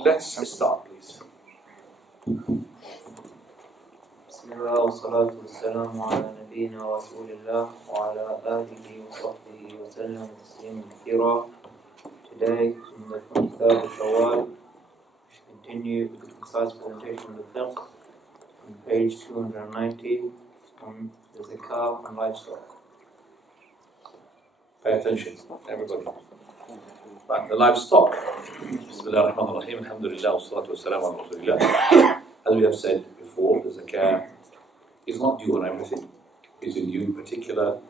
Let's start, please. بسم الله والصلاة والسلام على نبينا ورسول الله وعلى آله وصحبه وسلم تسليما كثيرا. Today, on the 23rd of Shawwal, we continue with the concise presentation of the fiqh on page 290 on the zakah on livestock. Pay attention, everybody. Right, the livestock. Bismillah ar-Rahman ar-Rahim. Alhamdulillah, wassalatu wassalamu ala Rasulillah. As we have said before, the zakah is not due on everything. It's in due particular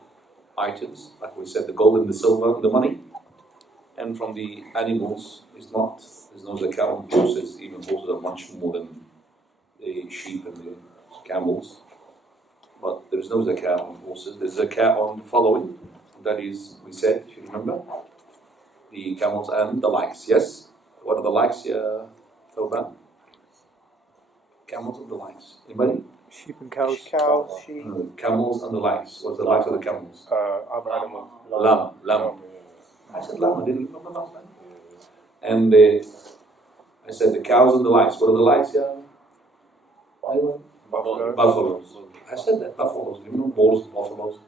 items, like we said, the gold and the silver, the money. And from the animals, there's no zakah on horses. Even horses are much more than the sheep and the camels. But there's no zakah on horses. There's zakah on the following. That is, we said, if you remember, the camels and the likes. Yes? What are the likes, Thoban? Camels and the likes. Anybody? Sheep and cows. Sheep. No, camels and the likes. What's the likes of the camels? Other animals. Llama. I said llama, didn't you remember last time? And I said the cows and the likes. What are the likes, yeah? Buffaloes. I said that, buffaloes. You know, bulls, buffaloes.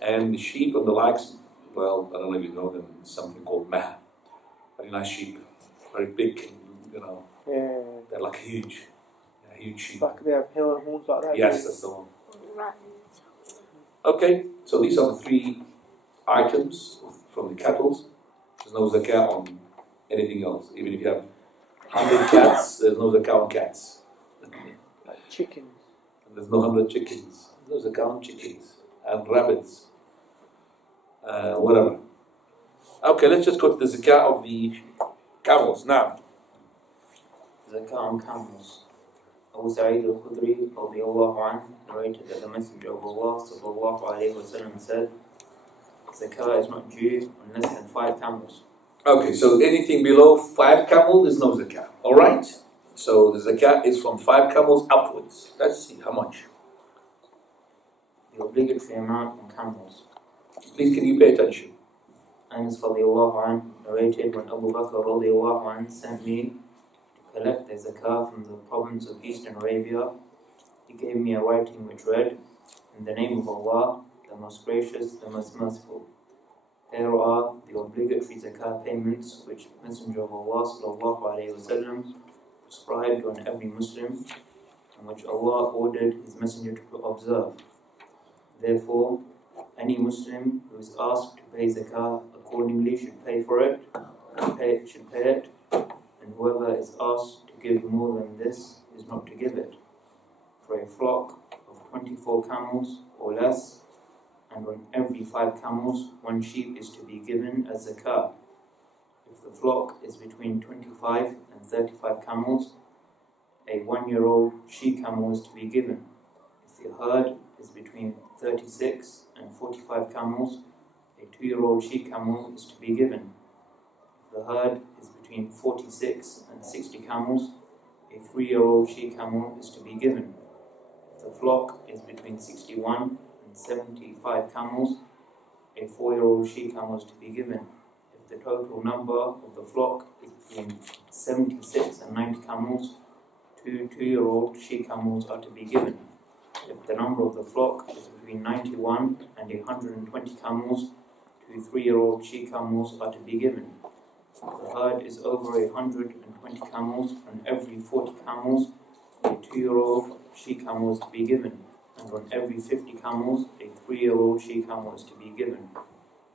And the sheep and the likes, well, I don't know if you know them, something called mah. Very nice sheep. Very big, you know. Yeah. They're like huge. They're huge sheep. Back they have hair and horns like that. Yes, that's the one. Okay, so these are the three items from the cattle. There's no zakah on anything else. Even if you have 100 cats, there's no zakah on cats. Like chickens. And there's no 100 chickens. There's no zakah on chickens and rabbits. Whatever. Okay, let's just go to the zakah of the camels now. Zakah on camels. Abu Sa'id al-Khudri radiyallahu anhu narrated that the Messenger of Allah sallallahu alayhi wa sallam said, zakah is not due on less than 5 camels. Okay, so anything below 5 camels is no zakah. Alright? So the zakah is from 5 camels upwards. Let's see how much. The obligatory amount on camels. Please, can you pay attention? Anas radiyallahu anhu narrated when Abu Bakr radiyallahu anhu sent me to collect the zakah from the province of Eastern Arabia, he gave me a writing which read, in the name of Allah, the most gracious, the most merciful. Here are the obligatory zakah payments which Messenger of Allah sallallahu alayhi wa sallam prescribed on every Muslim and which Allah ordered His Messenger to observe. Therefore, any Muslim who is asked to pay zakah accordingly should pay for it, should pay it, and whoever is asked to give more than this is not to give it. For a flock of 24 camels or less, and on every 5 camels, 1 sheep is to be given as zakah. If the flock is between 25 and 35 camels, a 1-year-old she-camel is to be given. If the herd is between 36 and 45 camels, a 2-year-old she-camel is to be given. If the herd is between 46 and 60 camels, a 3-year-old she-camel is to be given. If the flock is between 61 and 75 camels, a 4-year-old she-camel is to be given. If the total number of the flock is between 76 and 90 camels, 2 2-year-old she-camels are to be given. If the number of the flock is between 91 and 120 camels, 2 3-year-old she-camels are to be given. If the herd is over 120 camels, on every 40 camels, a 2-year-old she-camel is to be given, and on every 50 camels, a 3-year-old she-camel is to be given.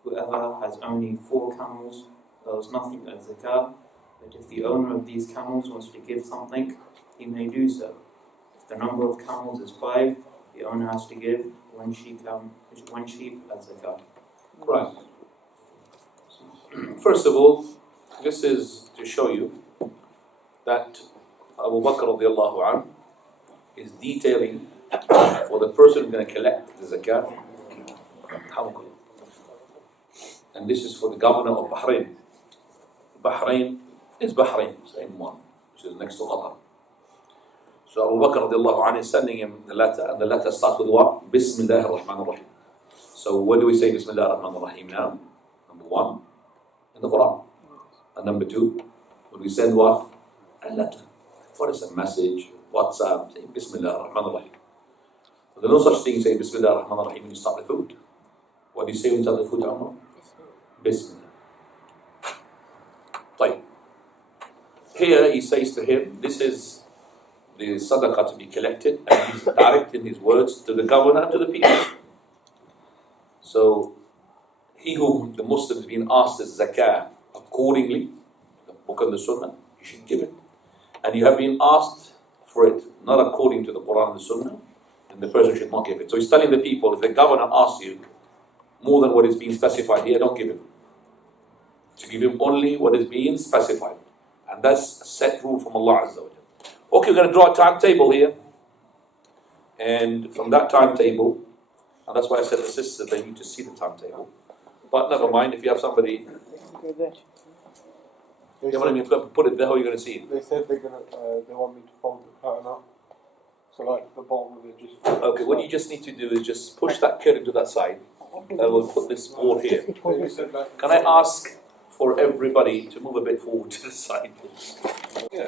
Whoever has only 4 camels owes nothing as zakah, but if the owner of these camels wants to give something, he may do so. If the number of camels is 5, the owner has to give one sheep as zakah. Right. First of all, this is to show you that Abu Bakr radiallahu anhu is detailing for the person who's going to collect the zakah how good. And this is for the governor of Bahrain. Bahrain is Bahrain, same one, which is next to Qatar. So Abu Bakr radiallahu anhu is sending him the letter, and the letter starts with what? Bismillah ar-Rahman ar-Rahim. So what do we say Bismillah ar-Rahman ar-Rahim now? Number 1, in the Quran. And number 2, when we send what? a letter. What is a message? WhatsApp, say Bismillah ar-Rahman ar-Rahim. There's no such thing saying Bismillah ar-Rahman ar-Rahim when you start the food. What do you say when you start the food, Amr? Bismillah. Like, here he says to him, this is the sadaqah to be collected, and he's directing his words to the governor and to the people. So, he who the Muslim is being asked is zakah accordingly, the book and the sunnah, you should give it. And you have been asked for it, not according to the Quran and the sunnah, then the person should not give it. So he's telling the people, if the governor asks you more than what is being specified here, don't give him. To give him only what is being specified. And that's a set rule from Allah Azza wa Jalla. Okay, we're going to draw a timetable here. And from that timetable, and that's why I said the sisters, they need to see the timetable. But never mind, if you have somebody, Go there. They you want me to put it there, how are you going to see it? They said they want me to fold the curtain up. So like the bottom of it just... Okay, what you just need to do is just push that curtain to that side. And we'll put this board here. They said like... Can I ask for everybody to move a bit forward to the side, please? Yeah,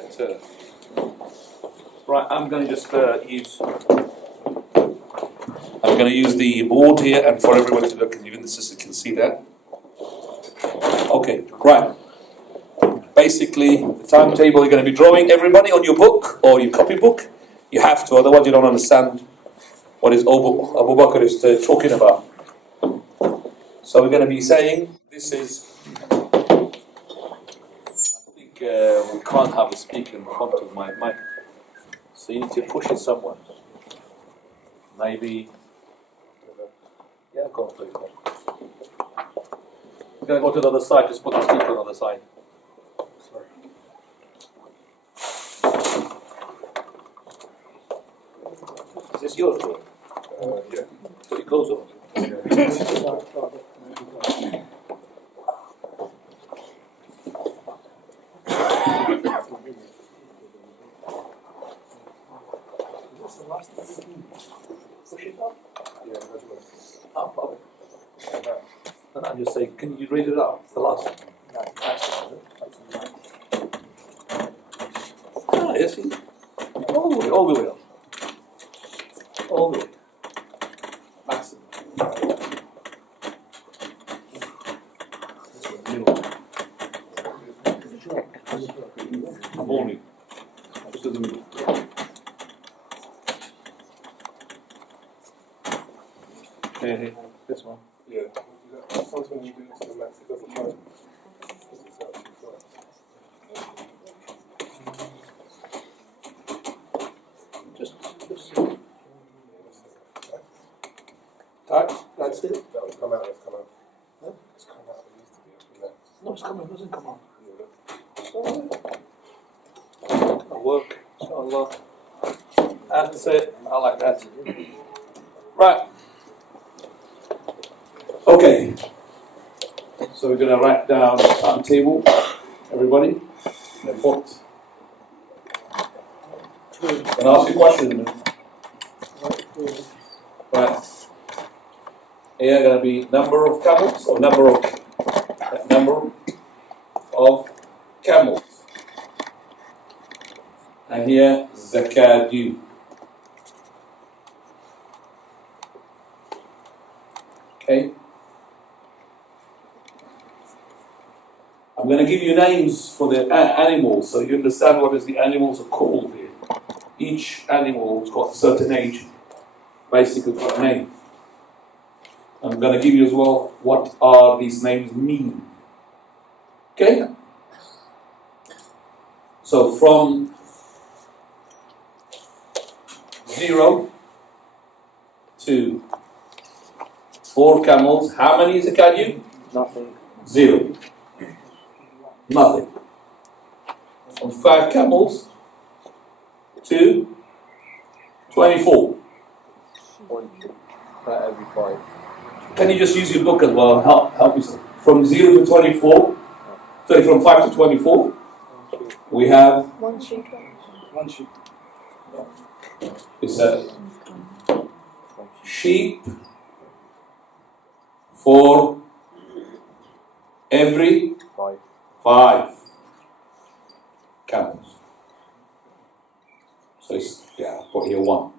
right, I'm going to just use... I'm going to use the board here and for everyone to look, and even the sister can see that. Okay, right. Basically, the timetable you're going to be drawing, everybody on your book or your copybook. You have to, otherwise you don't understand what is Abu Bakr is talking about. So we're going to be saying, this is... I think we can't have a speaker in front of my mic. So you need to push it somewhere. Maybe... Yeah, go on, please. We're going to go to the other side, just put the speaker on the other side. Is this yours? Yeah. Put your clothes on. Push it up. Yeah, that's what... Up. And I just say, can you read it out? The last one. Yes. All the way up. All the way. Maximum. I'm only. Just in the middle. Hey, this one. Yeah. Sometimes when you do it to the max, it doesn't matter. Just. Tight? That's it? That will come out, it's come out. Huh? It's come out, it needs to be up in there. No, it's coming, it doesn't come out. Yeah, It'll work, inshallah. That's it, I like that. Right. Okay. So we're going to write down the timetable, everybody. And put. Can I ask you a question? Right. Here going to be number of camels or number of camels. And here zakah due. Okay. I'm going to give you names for the animals so you understand what is the animals are called here. Each animal has got a certain age, basically got a name. I'm going to give you as well what are these names mean. Okay? So from 0 to 4 camels, how many is zakat due? Nothing. 0. Nothing. From 5 camels to 24. every 5. Can you just use your book as well? Help yourself. From 0 to 24, sorry, from 5 to 24, we have One sheep. it's a sheep for every 5 camels. So it's, yeah, put here 1.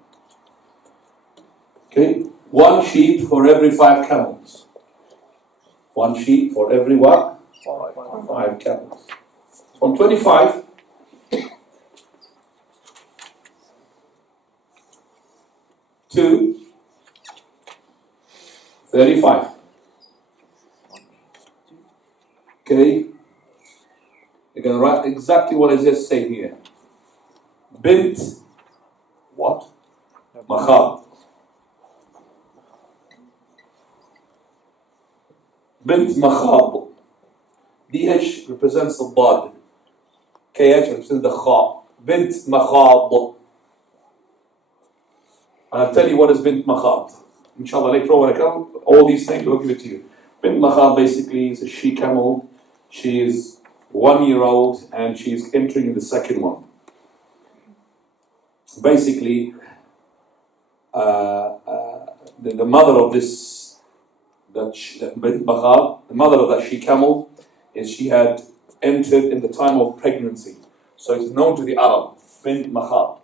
Okay, 1 sheep for every 5 camels. 1 sheep for every what? 5 camels. From 25 to 35. Okay, you're going to write exactly what I just said here. Bint, what? Makhab. Bint Makhab. DH represents the Dad. KH represents the Kha. Bint Makhab. And I'll tell you what is Bint Makhab. Inshallah, later on when I come, all these things will give it to you. Bint Makhab basically is a she camel. She is 1 year old and she's entering the second one. Basically, the mother of this, Bint Makhab, the mother of that she camel, is she had entered in the time of pregnancy. So it's known to the Arab, Bint Makhab.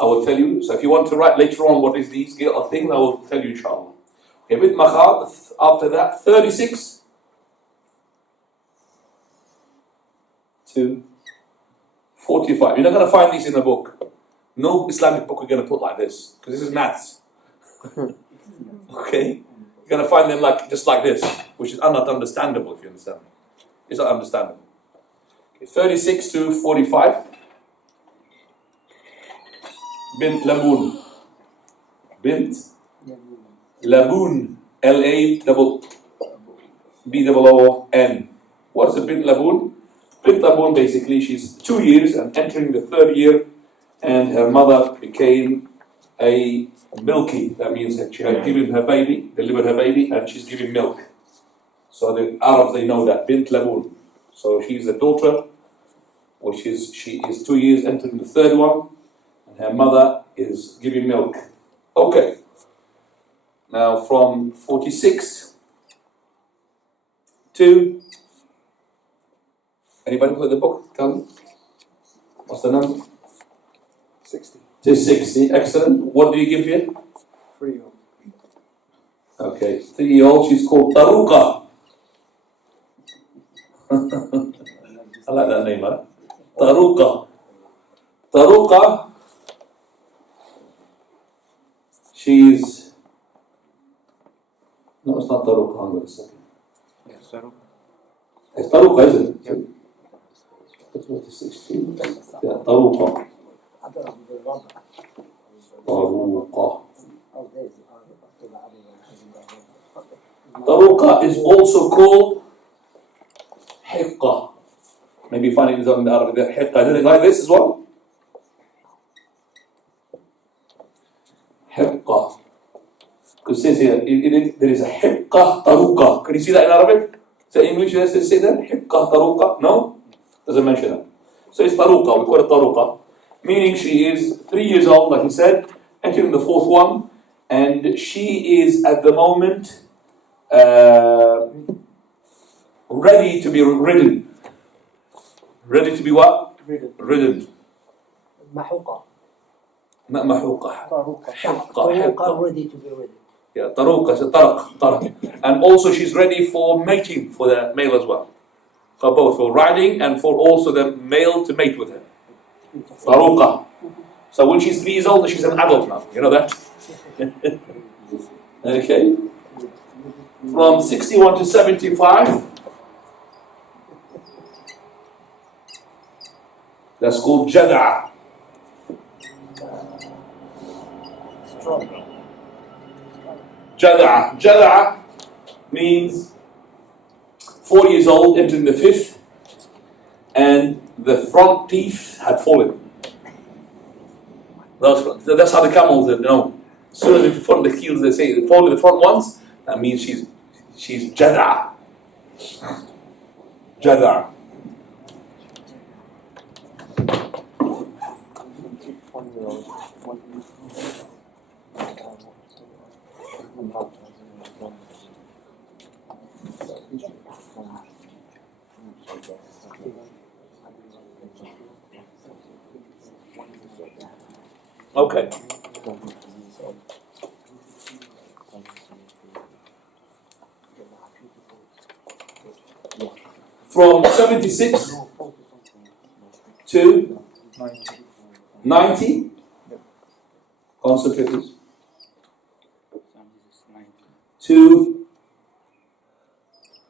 I will tell you, so if you want to write later on what is these things, I will tell you inshallah. Okay, Bint Makhab, after that, 36 to 45. You're not going to find these in a book. No Islamic book we're going to put like this, because this is maths. Okay? You're going to find them just like this, which is not understandable if you understand. It's not understandable. Okay, 36 to 45. Bint Laboon. Bint Laboon. Laboon. What's a Bint Laboon? Bint Laboon, basically, she's 2 years and entering the 3rd year, and her mother became a milky. That means that she had given her baby, delivered her baby, and she's giving milk. So the Arabs, they know that, Bint Laboon. So she's a daughter, she is 2 years entering the 3rd one, and her mother is giving milk. Okay. Now from 46 to, anybody put the book? Tell me. What's the number? 60. To 60. Excellent. What do you give here? 3-year-old. Okay. 3-year-old. She's called Taruqa. I like that name, huh? Taruqa. Taruqa. She's. No, it's not Taruqa. Hang on a second. Yes, sir. It's Taruqa, isn't it? Yep. That's what it's 16. Yeah, Taruqa. Taruqa. Taruqa is also called Hiqqa. Maybe you find it in the Arabic there. Hiqqa. Isn't it like this as well? Hiqqa. Because it says here, there is a Hiqqa Taruqa. Can you see that in Arabic? Is that English? Does it say that? Hiqqa Taruqa? No? Doesn't mention that. So it's Taruqa. We call it Taruqa. Meaning she is 3 years old, like he said, entering the 4th one, and she is at the moment ready to be ridden. Ready to be what? Ridden. محوقة. Not mahuqa. طروقة ready to be ready. Yeah, taruqa is a taraq. And also she's ready for mating for the male as well. For both, for riding and for also the male to mate with her. Taruqa. So when she's 3 years old, she's an adult now. You know that? Okay. From 61 to 75. That's called Jada'. Jada'. Jada' means 4 years old, entering the 5th, and the front teeth had fallen. That's how the camels are known. As soon as the front, the heels, they say, they fall in the front ones, that means she's Jada'. Jada'. Okay. From 76 to 90. Concentrate please. To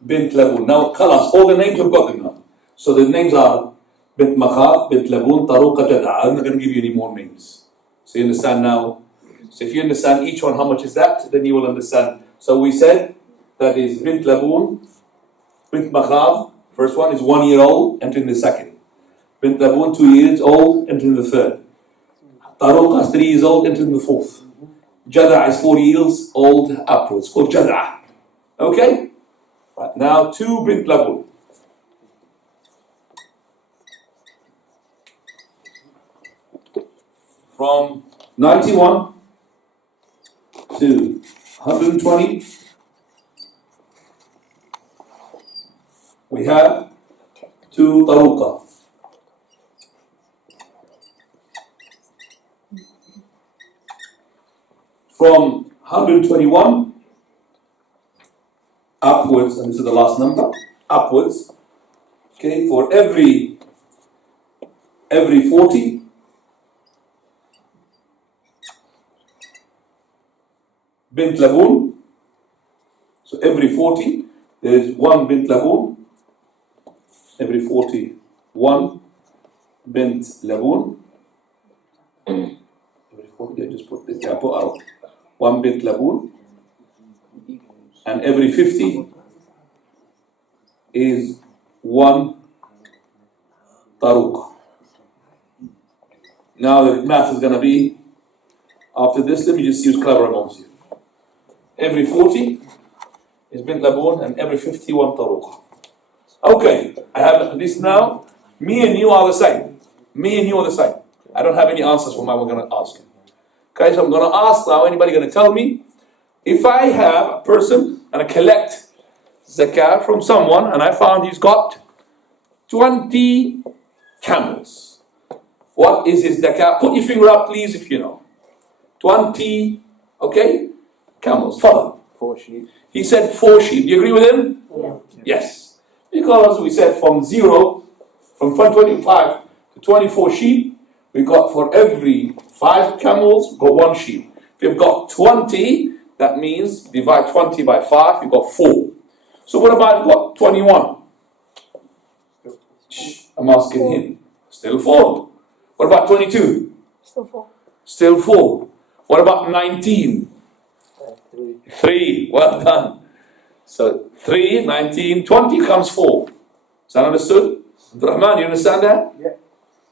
Bint Laboon. Now, khalas, all the names we've got them now. So the names are Bint Makhaf, Bint Laboon, Taruqa, Jada'a. I'm not going to give you any more names. So you understand now? So if you understand each one, how much is that, then you will understand. So we said that is Bint Laboon, Bint Makhaf. First one is 1 year old, entering the second. Bint Laboon, 2 years old, entering the third. Taruqa is 3 years old, entering the fourth. Jada'a is 4 years old upwards, called Jada'a. Okay? Right, now 2 Bint Laboon. From 91 to 120, we have 2 Taruqa. From 121 upwards, and this is the last number, upwards, okay, for every 40, Bint Laboon. So every 40, there is 1 Bint Laboon. Every 40, 1 Bint Laboon. Every 40, I just put the capo out. 1 Bint Laboon. And every 50 is 1 Taruqa. Now the math is going to be, after this, let me just use clever amounts here. Every 40 is Bint Laboon and every 51 Taruqa. Okay, I have this now. Me and you are the same. Me and you are the same. I don't have any answers for what we're going to ask. Okay, so I'm going to ask now, anybody going to tell me, if I have a person and I collect zakah from someone and I found he's got 20 camels. What is his zakah? Put your finger up please if you know. 20, okay? Camels. Follow. 4 sheep. He said 4 sheep. Do you agree with him? Yeah. Yes. Because we said from 25 to 24 sheep, we got for every 5 camels, we got 1 sheep. If you've got 20, that means divide 20 by 5, you've got 4. So what about what 21? I'm asking him. Still 4. What about 22? Still 4. Still 4. What about 19? 3. Well done. So 3, 19, 20 comes 4. Is that understood? Rahman, you understand that? Yeah.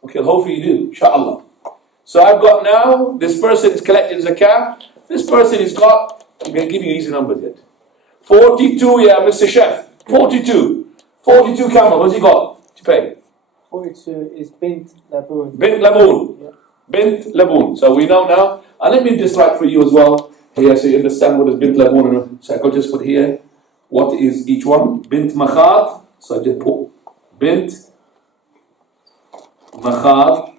Okay, hopefully you do. Inshallah. So I've got now, this person is collecting zakah. This person has got, I'm going to give you easy numbers yet. 42, yeah, Mr. Chef. 42. 42 camel, what's he got to pay? 42 is Bint Laboon. Bint Laboon. Yeah. Bint Laboon. So we know now. And let me just write for you as well here so you understand what is Bint Laboon. So I could just put here, what is each one? Bint Makhad. So I just put Bint Makhad.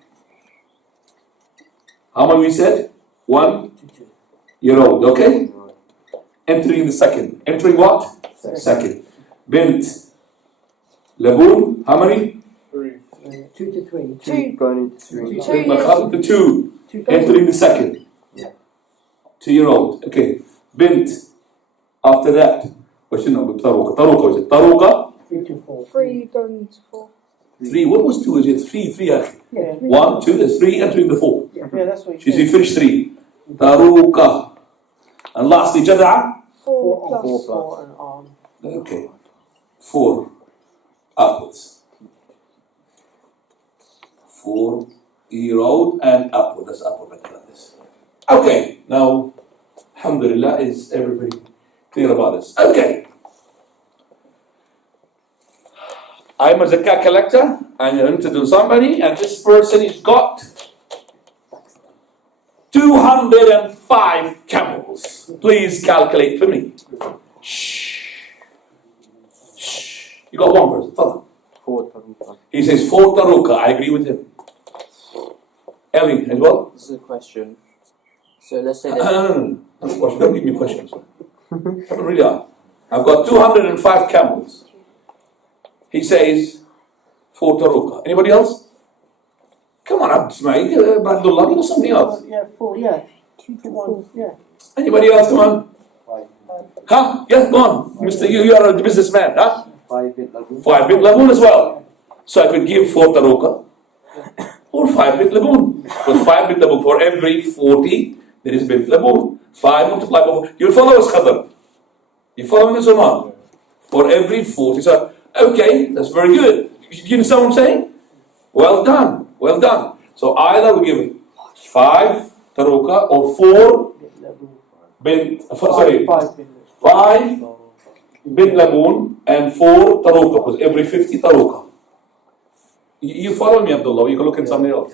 How many we said? 1 year old, okay? Entering the second. Entering what? Second. Bint Laboon, how many? 3. 2 to 3. 2 going into 3. Bint Makhad, the 2. Entering the second. 2 year old, okay. Bint, after that, what's your number? Taruqa. Taruqa, is it? Taruqa? 3 to 4. 3 going to 4. 3. What was 2? Is it 3? 3, actually. Yeah. 1, 2, there's 3 entering the 4. Yeah, that's what She said finish 3. Taruqa. And lastly, Jada'a? 4 plus. 4 plus an arm. Okay. 4 upwards. 4 year old and upward. That's upward like this. Okay. Now, alhamdulillah, is everybody clear about this? Okay. I'm a zakat collector. I'm going to do somebody, and this person has got 205 camels. Please calculate for me. Shh. Shh. You got one person. Follow. 4 Taruqa. He says 4 Taruqa. I agree with him. Ellie as well? This is a question. So let's say No, that don't give me questions. Really are. I've got 205 camels. He says 4 taruqa. Anybody else? Come on, Abdullah, Abdullah, give us something else. Yeah, 4, yeah. 2 to 1, yeah. Anybody else? Come on. Huh? Yes, go on. Mr. You are a businessman, huh? 5 bit lagoon. 5 bit lagoon as well. So I could give 4 taruqa or 5 bit lagoon. Because 5 bit lagoon for every 40 there is bit lagoon. 5 multiplied by 4. You follow us, Khadr? You following us or not? For every 40. So, okay, that's very good. You understand what I'm saying? Well done. Well done. So either we give 5 taruqa or 4 bit, sorry, 5 bit. 5 bit lagoon and 4 taruqa, because every 50 taruqa. You follow me, Abdullah, you can look at somebody else.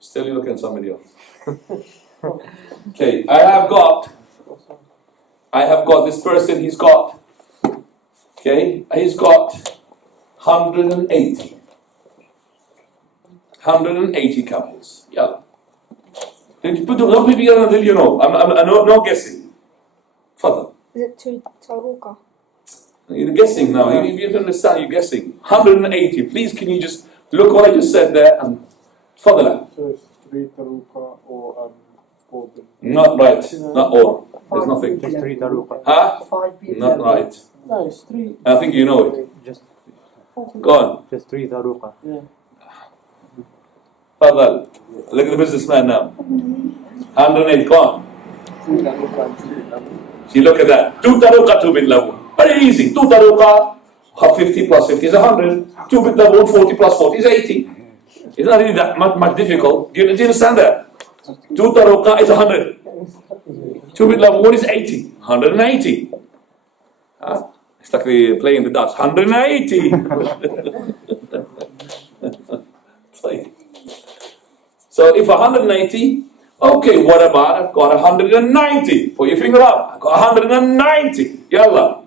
Still you look at somebody else. Okay, I have got this person, he's got 180. 180 camels. Yeah. Don't put me until you know. I'm no guessing. Father. Is it 2 taruqa? You're guessing now. You don't understand, you're guessing. 180. Please, can you just look what I just said there and Fadla. So it's 3 taruqa or 4 bit. Not right. Not all. There's nothing. Just 3 taruqa. Huh? 5 bit. Not right. No, it's 3. I think you know it. Just Go on. 3 taruqa. Yeah. Fadal. Look at the businessman now. 108. Go on. 2 taruqa and 2 bit lagoon. See, look at that. 2 taruqa, 2 bit lagoon. Very easy. 2 taruqa, 50 plus 50 is 100. 2 bit lagoon, 40 plus 40 is 80. It's not really that much difficult. Do you understand that? 2 taruqa is 100. 2 bit lagoon is 80. 180. Huh? It's like they playing the darts. 180. So if 180, okay, what about I've got 190? Put your finger up. I've got 190. Yalla.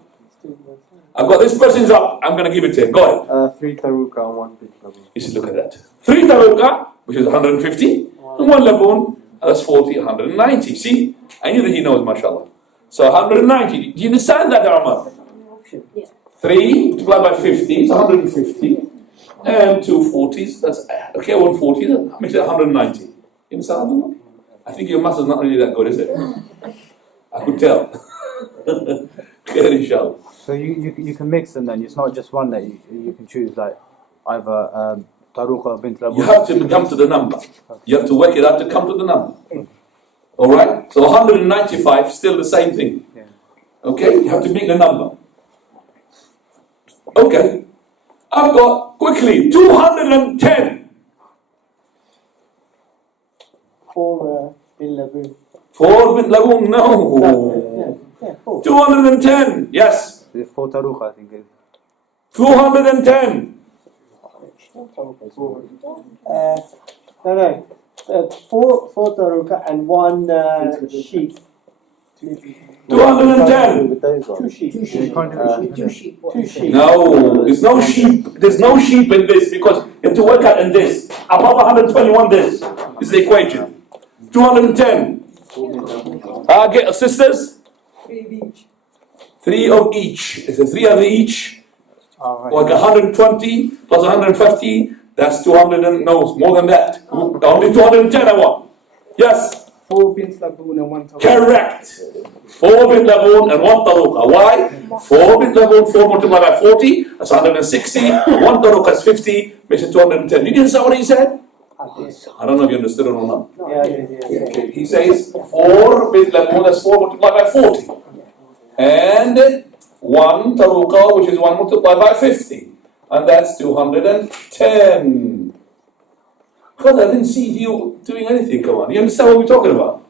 I've got this person's up. I'm going to give it to him. Go ahead. 3 taruqa and 1 bit lagoon. You should look at that. 3 taruqa, which is 150, and 1 lagoon, that's 40, 190. See? I knew that he knows, mashallah. So 190. Do you understand that, Umar? 3 multiplied by 50 is 150. And 2 40s, that's okay, 140, that makes it 190. You understand? I think your math is not really that good, is it? I could tell. Okay, inshallah. So you can mix them then. It's not just one that you can choose, like either taruqa bint lagoon. You have to come to the number. You have to work it out to come to the number. Alright? So 195, still the same thing. Okay? You have to make the number. Okay. I've got, quickly, 210. 4 bit lagoon. 4 bit lagoon, no. Yeah, 4. 210, yes. 4 taruqa, I think. 210. No. 4 taruqa and 1 sheep. 210. 2 sheep. 2 sheep. 2 sheep. No, there's no sheep. There's no sheep in this because you have to work out in this. Above 121 this is the equation. 210. Get sisters? 3 of each. 3 of each. It's a 3 of each. Like 120 plus 150. That's 200 and no, more than that. Only 210 I want. Yes. 4 bint lagoon and 1 taruqa. Correct. 4 bint lagoon and 1 taruqa. Why? 4 bint lagoon, 4 multiplied by 40, that's 160. 1 taruqa is 50, makes it 210. You understand what he said? I don't know if you understood it or not. Yeah. Okay. He says 4 bint lagoon, that's 4 multiplied by 40. And 1 taruqa, which is 1 multiplied by 50. And that's 210. God, I didn't see you doing anything, come on. You understand what we're talking about?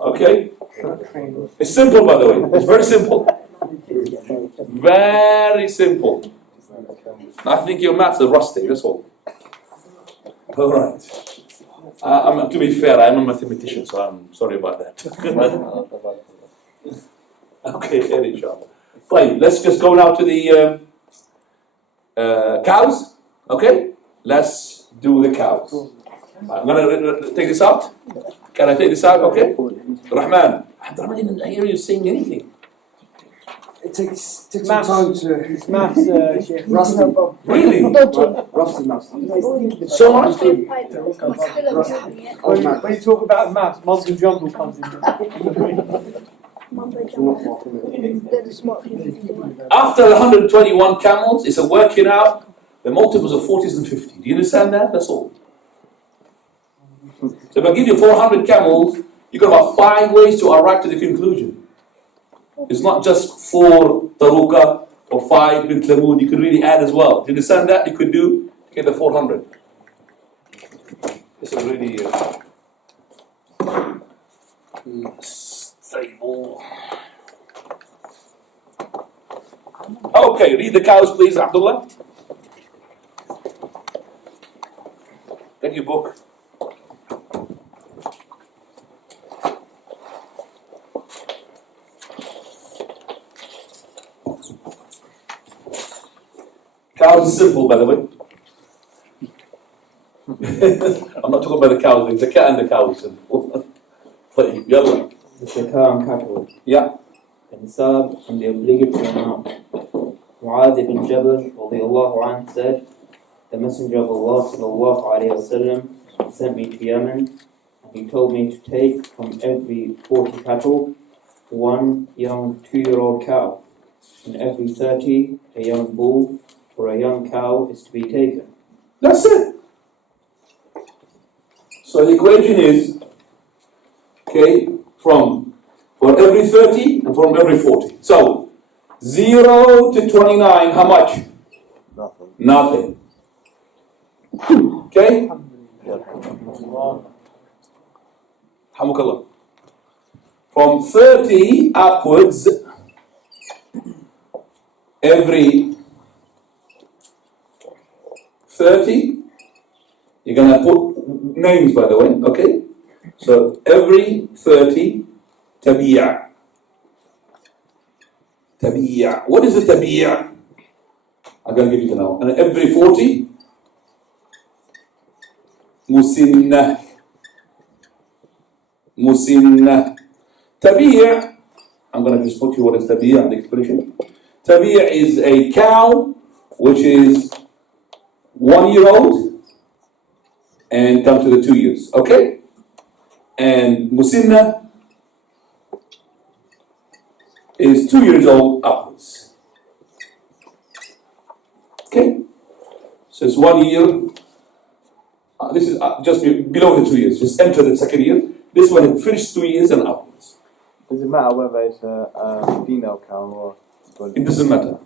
Okay? It's simple, by the way. It's very simple. Very simple. I think your maths are rusty, that's all. Alright. To be fair, I'm a mathematician, so I'm sorry about that. Okay, fair inshallah. Fine, let's just go now to the cows. Okay? Let's do the cows. I'm gonna take this out. Can I take this out? Okay. Rahman. Abdurrahman didn't hear you saying anything. It takes some Maths. time to. It's maths, Sheikh. Rusty. Really? Rusty maths. So rusty? When you talk about maths, mumbo jumbo comes in. They're the smart After 121 camels, it's a working out the multiples of 40s and 50s. Do you understand that? That's all. So if I give you 400 camels, you've got about 5 ways to arrive to the conclusion. It's not just 4 taruka or 5 bint lamud. You could really add as well. Do you understand that? You could do to get the 400. This is really stable. Okay, read the cows, please, Abdullah. Get your book. Cows is simple, by the way. I'm not talking about the cows, the cat and the cow is simple. طيب يلا. The zakah on cattle. Yeah. The nisab and the obligatory amount. Mu'adh ibn Jabal radiyallahu anhu said, the Messenger of Allah sallallahu alayhi wa sallam sent me to Yemen, and he told me to take from every 40 cattle 1 young 2-year-old cow, and every 30 a young bull or a young cow is to be taken. That's it. So the equation is, okay, for every 30 and from every 40. So 0 to 29, how much? Nothing. Nothing. Okay? Hamukallah. From 30 upwards, every 30, you're going to put names, by the way, okay? So every 30, tabi'a. Tabi'a. What is a tabi'a? I'm going to give you the now. And every 40, musinna. Musinna. Tabi'a. I'm going to just put you what is tabi'a, the expression. Tabi'a is a cow which is 1-year-old and come to the 2 years. Okay? And musinna is 2 years old upwards. Okay? So it's 1 year. This is just below the 2 years. Just enter the second year. This one it finished 2 years and upwards. Does it matter whether it's a female cow or? It doesn't matter.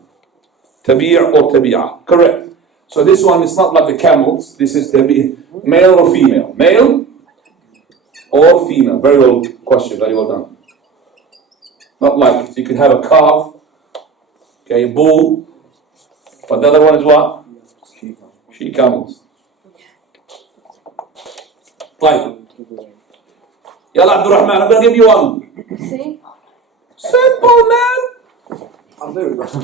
Tabi' or tabi'ah. Correct. So this one is not like the camels. This is tabi'. Male or female? Male or female? Very well question. Very well done. Not like so you could have a calf, okay, a bull, but the other one is what? She camels. Right. Yalla Abdurrahman, I'm going to give you one. See? Simple, man. I'm very rusty.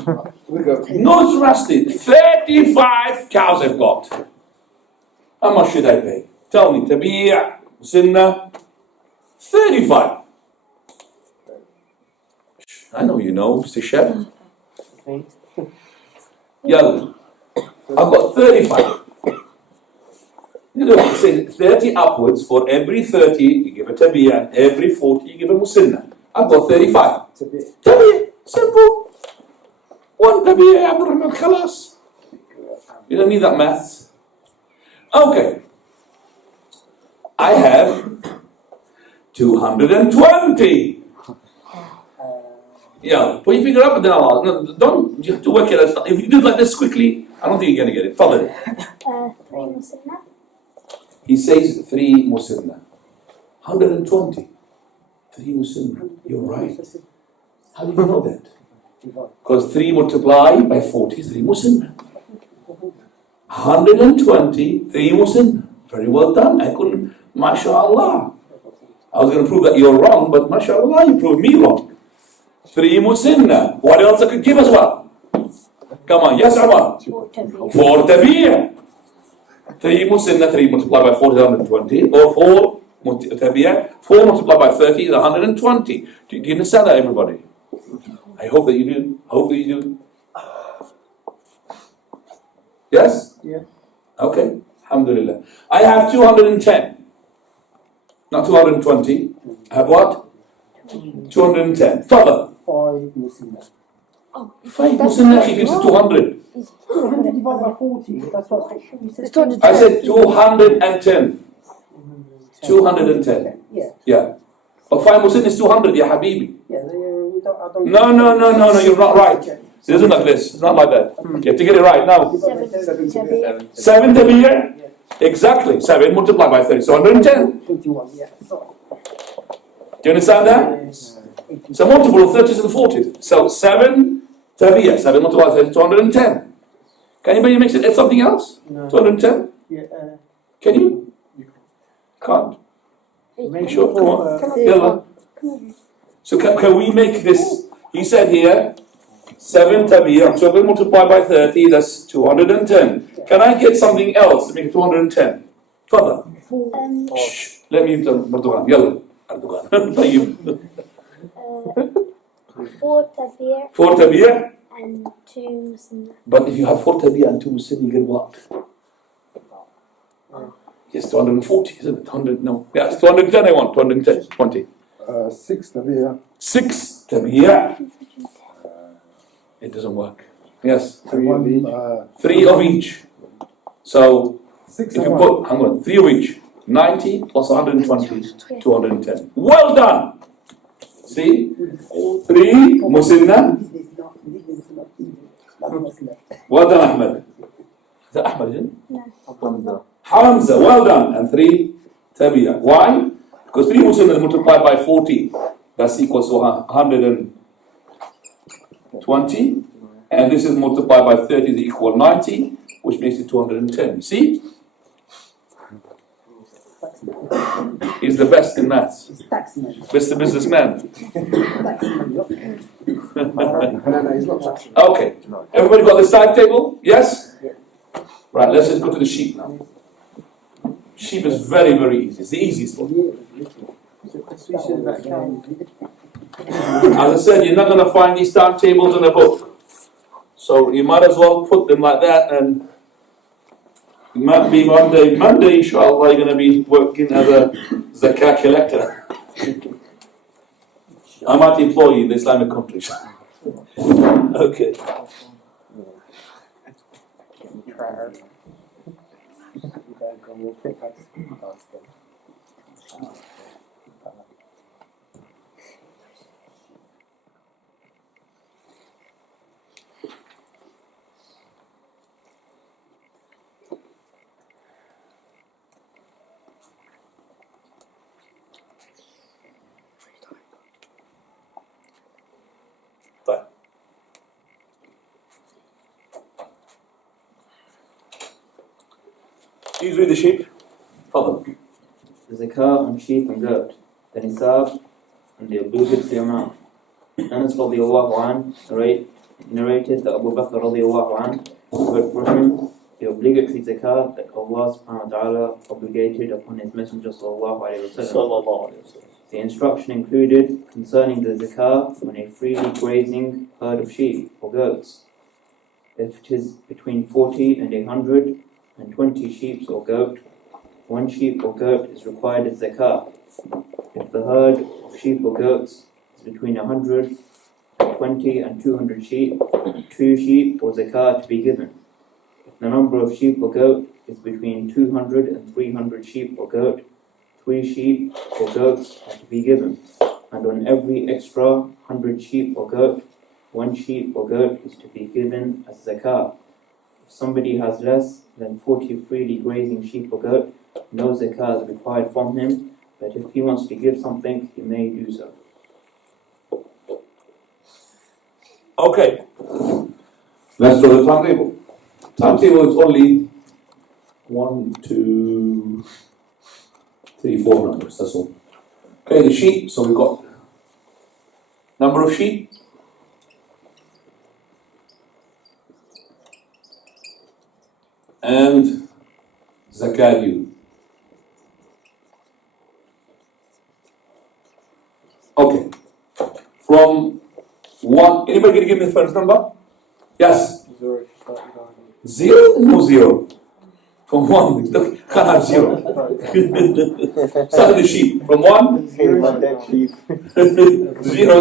We go. No, it's rusty. 35 cows I've got. How much should I pay? Tell me, Tabi', Sinna, 35. I know you know, Mr. Chef. Yalla. I've got 35. You know, it says 30 upwards. For every 30, you give a Tabi', and every 40, you give a Musinna. I've got 35. Tabi', simple. One Tabi', Abdurrahman, khalas. You don't need that maths. Okay. I have 220. Yeah, put your finger up and then I'll. No, don't. You have to work it out. If you do it like this quickly, I don't think you're going to get it. Fadl. 3 musinna. He says 3 musinna. 120. 3 musinna. You're right. How do you know that? Because 3 multiplied by 40 is 3 musinna. 120, 3 musinna. Very well done. I couldn't. MashaAllah. I was going to prove that you're wrong, but MashaAllah, you proved me wrong. 3 musinna. What else I could give as well? Come on, yes, Umar. 4 tabi'ah. 3 Musinna, 3 multiplied by 40 is 120. Or 4 Tabiya, 4 multiplied by 30 is 120. Do you understand that, everybody? I hope that you do. Hope that you do. Yes? Yeah. Okay. Alhamdulillah. I have 210. Not 220. I have what? 210. Further. 5 Muslim. 5 Muslim actually gives us 200. 200 divided by 40. That's what you said. It's 210. I said 210. 210. Yeah. Yeah. But 5 Muslim is 200, ya Habibi. Yeah. We don't, I don't. No, you're not right. It isn't like this. It's not like that. You have to get it right now. 7 Tabiya? Exactly. 7 multiplied by 30. So 110. 21. Yeah. So, Do you understand that? yes. So multiple of 30s and 40s. So 7 Tabiya. 7 multiplied by 30 is 210. Can anybody mix it? Add something else? No. 210? Yeah. Can you? Can't. Make Sure, come on. Yalla. Come on. So can we make this? He said here 7 Tabiya. 7 multiplied by 30, that's 210. Can I get something else to make it 210? Further. Shh. Let me do Erdogan. Yalla. Erdogan. طيب. 4 Tabiya 4 Tabiya. and 2 Muslim. But if you have 4 Tabiya and 2 Muslim, you get what? Yes, 240, isn't it? 100, no. Yeah, it's 210 I want. 210, 20. 6 Tabiya. 6 Tabiya. It doesn't work. Yes. 3 of each. So, if you put, hang on, 3 of each. 90 plus 120, 210. Well done! See? 3 Musinna. Well done, Ahmed. Is that Ahmed, isn't it? No. Hamza, well done. And 3 Tabiya. Why? Because 3 Musinna is multiplied by 40. That's equals to 120. And this is multiplied by 30 is equal 90, which makes it 210. You see? He's the best in maths. Mr. Businessman. Okay. Everybody got this timetable? Yes? Right, let's just go to the sheep now. Sheep is very, very easy. It's the easiest one. As I said, you're not going to find these timetables in a book. So you might as well put them like that, and it might be Monday, inshallah, you're going to be working as a zakat collector. I might employ you in the Islamic countries. Okay. طيب. Please read the sheep. تفضل. The zakah on sheep and goat, the nisab and the obligatory amount. Anas radiallahu anhu narrated that Abu Bakr radiallahu anhu read for him the obligatory zakah that Allah subhanahu wa ta'ala obligated upon His Messenger sallallahu alayhi wa sallam. The instruction included concerning the zakah on a freely grazing herd of sheep or goats. If it is between 40 and 120 sheep or goat, 1 sheep or goat is required as zakah. If the herd of sheep or goats is between 120 and 200 sheep, 2 sheep or zakah to be given. If the number of sheep or goat is between 200 and 300 sheep or goat, 3 sheep or goats are to be given. And on every extra 100 sheep or goat, 1 sheep or goat is to be given as zakah. If somebody has less than 40 freely grazing sheep or goat, no zakah is required from him, but if he wants to give something, he may do so. Okay. Let's draw the timetable. Timetable is only 1, 2, 3, 4 numbers, that's all. Okay, the sheep, so we've got number of sheep. And zakat due? Okay. From one, anybody gonna give me the first number? Yes. 0 to 39. Zero? No zero. From one, look, can't have zero. Start with the sheep. From one, zero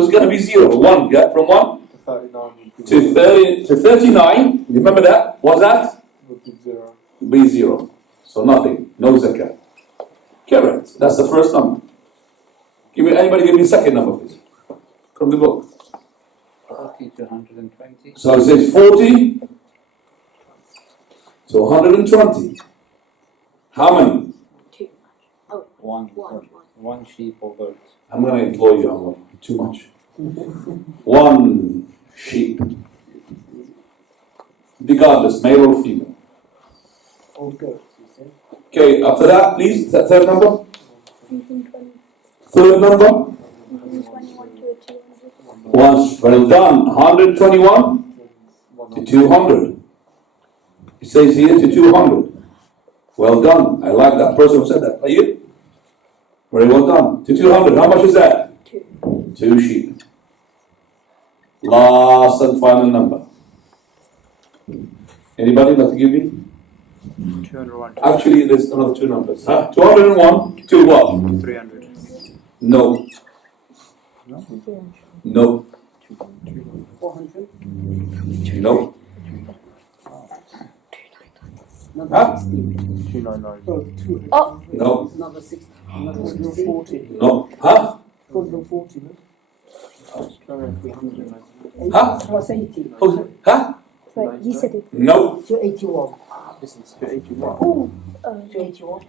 is gonna be zero. One, yeah, from one 39 to 30 to 39. Remember that? What's that? would be 0. Be zero. So nothing. No zakat. Correct. That's the first number. Anybody give me the second number, please. From the book. 40 to 120. So it says 40 to 120. How many? One sheep or goat. I'm going to employ you, Amr. Too much. One sheep. Regardless, male or female. Or goats, you said. Okay, after that, please, that third number. 120, Third number. 121 to 200. Once, well done. 121 to 200. It says here to 200. Well done. I like that person who said that. Are you? Very well done. To 200. How much is that? 2 sheep. Last and final number. Anybody like to give me? 201. Actually, there's another 2 numbers. Huh? 201 to what? 300. No. No. 400. No. Another Huh? 60. 299. Oh, No. Another 60. Another 60. 240. No. Huh? 240, no? Huh? Plus 80. Oh, huh? right, you said it. No. 281. This is 281. Oh, 281.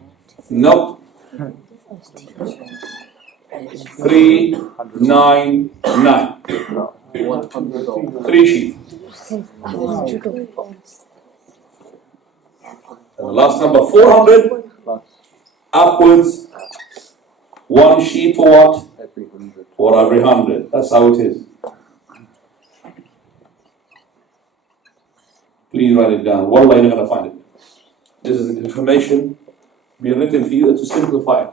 No. 399. 3 sheep. And the last number 400 upwards. 1 sheep for what? Every 100. For every 100. That's how it is. Please write it down. Wallah, you're not going to find it. This is information being written for you to simplify it.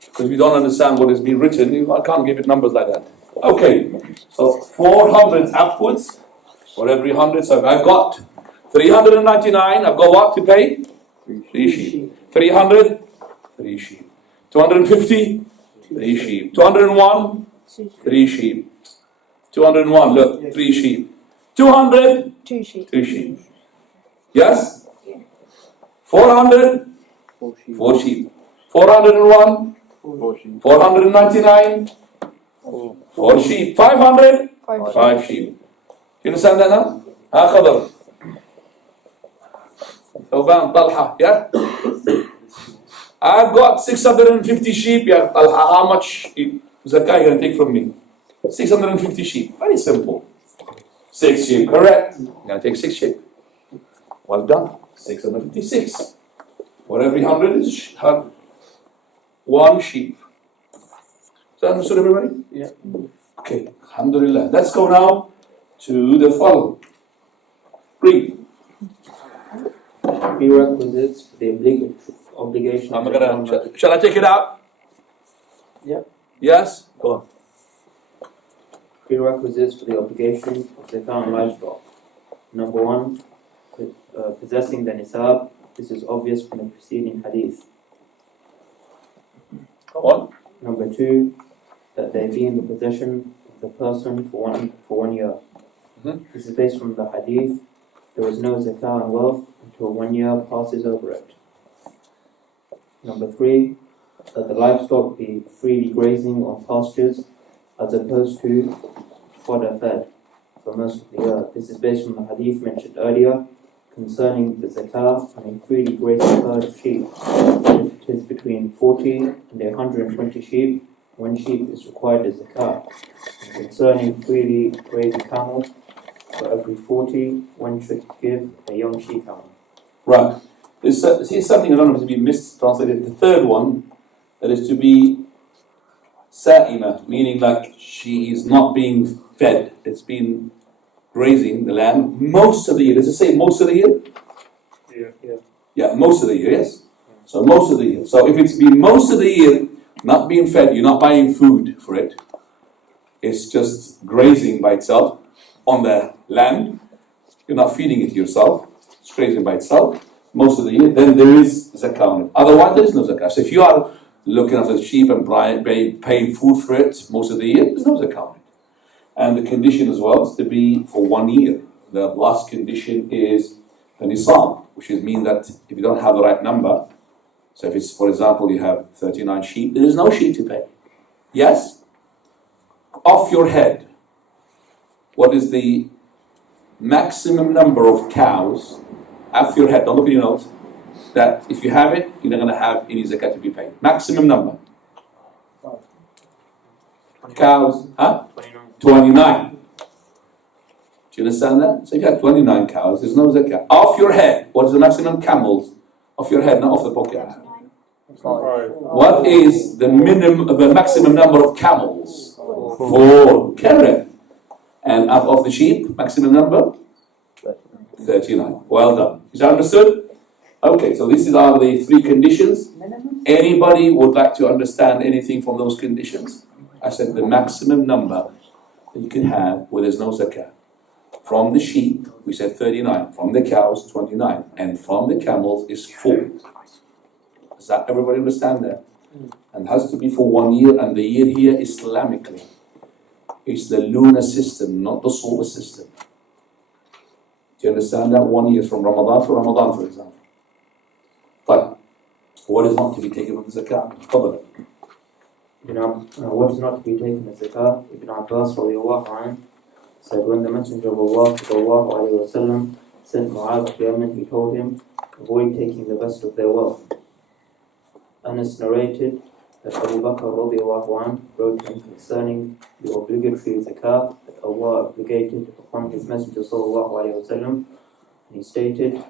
Because if you don't understand what is being written, I can't give it numbers like that. Okay, so 400 upwards for every 100. So if I've got 399, I've got what to pay? 3 sheep. 300, 3 sheep. 250, 3 sheep. 201, 3 sheep. 201, look, 3 sheep. 200, 2 sheep. 2 sheep. Yes? 400, 4 sheep. 401, 499, 4 sheep. 500, 5 sheep. You understand that now? ها خضر. ثوبان طلحة. Yeah? I've got 650 sheep. Yeah, طلحة. How much zakah you going to take from me? 650 sheep. Very simple. 6 sheep. Correct. You're going to take 6 sheep. Well done. 656. For every 100 is 1 sheep. Is that understood, everybody? Yeah. Okay. Alhamdulillah. Let's go now to the following. Read. Prerequisites for the obligation. I'm gonna. Shall I take it out? Yep. Yes. Go on. Prerequisites for the obligation of zakat on livestock. Number 1, possessing the nisab. This is obvious from the preceding hadith. Go on. Number 2, that they be in the possession of the person for one year. Mhm. This is based from the hadith. There is no zakat on wealth until 1 year passes over it. Number 3, that the livestock be freely grazing on pastures as opposed to fodder fed for most of the year. This is based from the hadith mentioned earlier concerning the zakah on a freely grazing herd of sheep. If it is between 40 and 120 sheep, 1 sheep is required as zakah. And concerning freely grazing camels, for every 40, 1 should give a young she camel. Right. Here's something I don't know if it's been mistranslated. The third one, that is to be sa'ima, meaning like she is not being fed. It's been grazing the land most of the year. Does it say most of the year? Yeah. Yeah, most of the year, yes. So most of the year. So if it's been most of the year not being fed, you're not buying food for it, it's just grazing by itself on the land, you're not feeding it yourself, it's grazing by itself most of the year, then there is zakah on it. Otherwise, there is no zakah. So if you are looking after the sheep and paying food for it most of the year, there's no zakah on it. And the condition as well is to be for 1 year. The last condition is the nisab, which means that if you don't have the right number, so if it's, for example, you have 39 sheep, there is no sheep to pay. Yes? Off your head, what is the maximum number of cows, off your head, don't look at your notes, that if you have it, you're not going to have any zakat to be paid. Maximum number. Cows, huh? 29. Do you understand that? So if you have 29 cows, there's no zakat. Off your head, what is the maximum camels? Off your head, not off the pocket. What is the maximum number of camels? 4. Correct. And of the sheep, maximum number? 39. Well done. Is that understood? Okay, so these are the 3 conditions. Anybody would like to understand anything from those conditions? I said the maximum number that you can have where there's no zakah. From the sheep, we said 39. From the cows, 29. And from the camels is 4. Does that everybody understand that? And it has to be for 1 year, and the year here Islamically. It's the lunar system, not the solar system. Do you understand that? 1 year from Ramadan to Ramadan, for example. But what is not to be taken from the zakah? Cover it. What is not to be taken as zakah? Ibn Abbas radiallahu anhu said, when the Messenger of Allah sallallahu alayhi wa sallam sent Mu'adh to Yemen, he told him, avoid taking the best of their wealth. Anas narrated that Abu Bakr radiallahu anhu wrote him concerning the obligatory zakah that Allah obligated upon His Messenger sallallahu alayhi wa sallam, and he stated,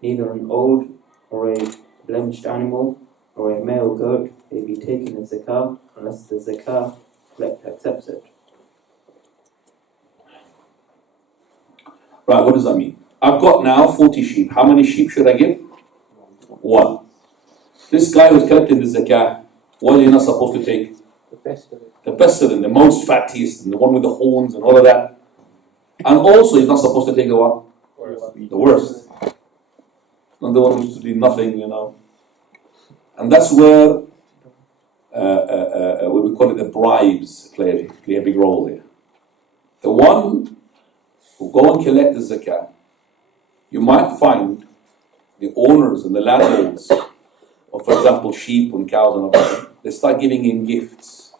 neither an old or a blemished animal or a male goat may be taken as zakah unless the zakah collector accepts it. Right, what does that mean? I've got now 40 sheep. How many sheep should I give? 1. This guy who's collecting the zakah, what are you not supposed to take? The best of it. The best of them, the most fattiest, and the one with the horns and all of that. And also, he's not supposed to take the what? The worst. Not the one who's to do nothing, And that's where what we call it, the bribes play a big role here. The one who go and collect the zakah, you might find the owners and the landlords of, for example, sheep and cows and all that, they start giving in gifts.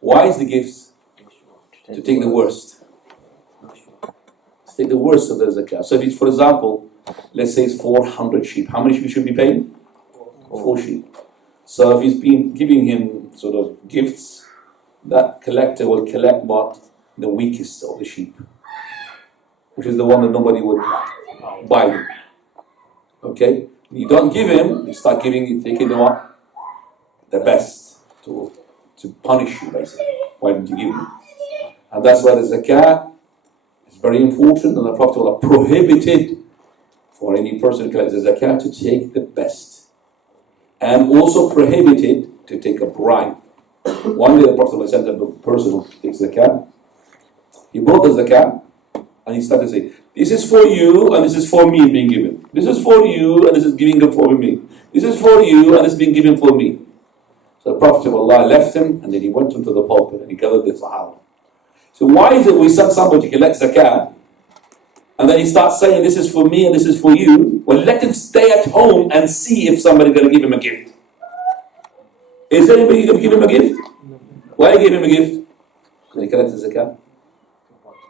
Why is the gifts? To take the worst. To take the worst of the zakah. So if it's, for example, let's say it's 400 sheep, how many sheep should be paid? 4 sheep. So if he's been giving him sort of gifts, that collector will collect what? The weakest of the sheep, which is the one that nobody would buy them. Okay? You don't give him, you start taking the what? The best to punish you, basically. Why didn't you give him? And that's why the zakah is very important, and the Prophet will have prohibited for any person who collects the zakah to take the best. And also prohibited to take a bribe. One day the Prophet sent a person who takes zakah. He brought the zakah and he started saying, this is for you and this is for me being given. This is for you and this is giving for me. This is for you and this is being given for me. So the Prophet of Allah left him and then he went into the pulpit and he gathered the Sahaba. So why is it we send somebody to collect zakah and then he starts saying this is for me and this is for you? Well, let him stay at home and see if somebody's going to give him a gift. Is anybody going to give him a gift? Why give him a gift? Because he collected zakah.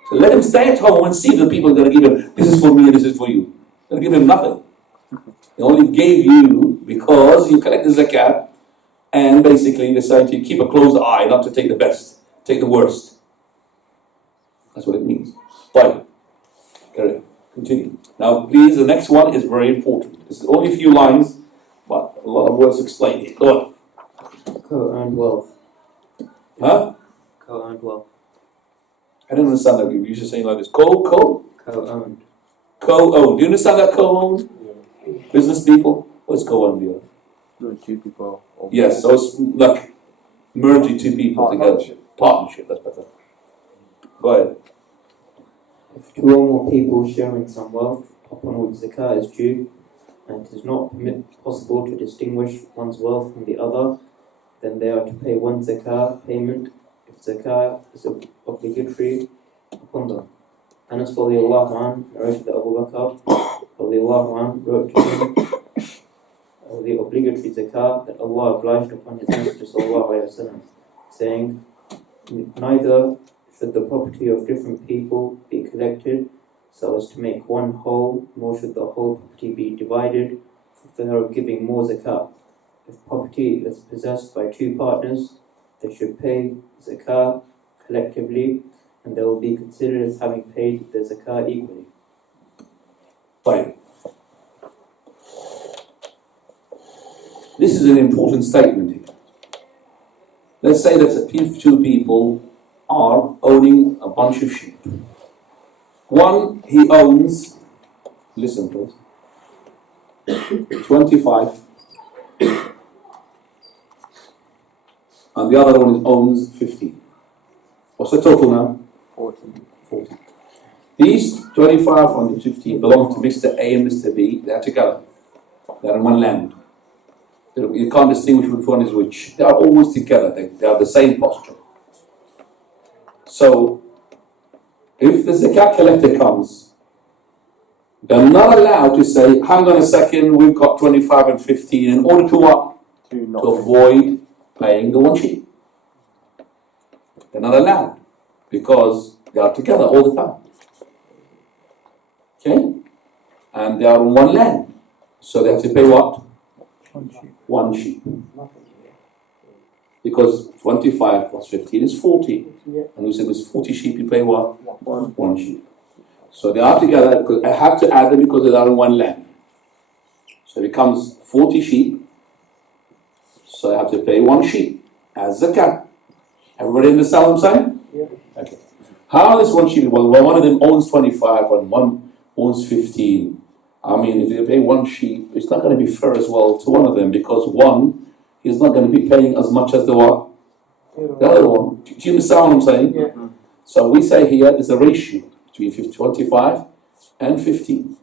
So let him stay at home and see if the people are going to give him, this is for me and this is for you. They'll give him nothing. They only gave you because you collected zakat and basically decided to keep a close eye, not to take the best, take the worst. That's what it means. But, continue. Now please, the next one is very important. It's only a few lines, but a lot of words explain it. Go on. Co-earned wealth. Huh? Co-earned wealth. I don't understand that. You should say like this. Co-owned. Co-owned. Co-owned. Do you understand that co-owned? Business people? What's co-one? Two people. Or Yes, so it's like merging two people together. Partnership, that's better. Go ahead. If two or more people sharing some wealth upon which zakah is due, and it is not possible to distinguish one's wealth from the other, then they are to pay one zakah payment if zakah is obligatory upon them. Anas radiallahu anhu narrated that Abu Bakr radiallahu anhu wrote to him the obligatory zakah that Allah obliged upon His Messenger sallallahu alayhi wa sallam, saying, neither should the property of different people be collected so as to make one whole, nor should the whole property be divided for fear of giving more zakah. If property is possessed by two partners, they should pay zakah collectively, and they will be considered as having paid the zakah equally. Fine. This is an important statement here. Let's say that two people are owning a bunch of sheep. One, he owns, listen please, 25, and the other one owns 15. What's the total now? 40. These 25 and the 15 belong to Mr. A and Mr. B. They are together. They are in one land. You can't distinguish which one is which. They are always together. They are the same posture. So, if the zakat collector comes, they're not allowed to say, hang on a second, we've got 25 and 15, in order to what? To avoid paying the one sheep. They're not allowed, because they are together all the time. Okay? And they are on one land. So they have to pay what? One sheep. Because 25 plus 15 is 40. And we said there's 40 sheep, you pay what? One sheep. So they are together, because I have to add them because they are on one land. So it becomes 40 sheep. So I have to pay one sheep as zakat. Everybody understand what I'm saying? Yeah. Okay. How is one sheep? Well, one of them owns 25 and one owns 15. I mean, if you pay one sheep, it's not going to be fair as well to one of them, because one is not going to be paying as much as the what? The other one. Do you understand what I'm saying? Yeah. So we say here there's a ratio between 25 and 15.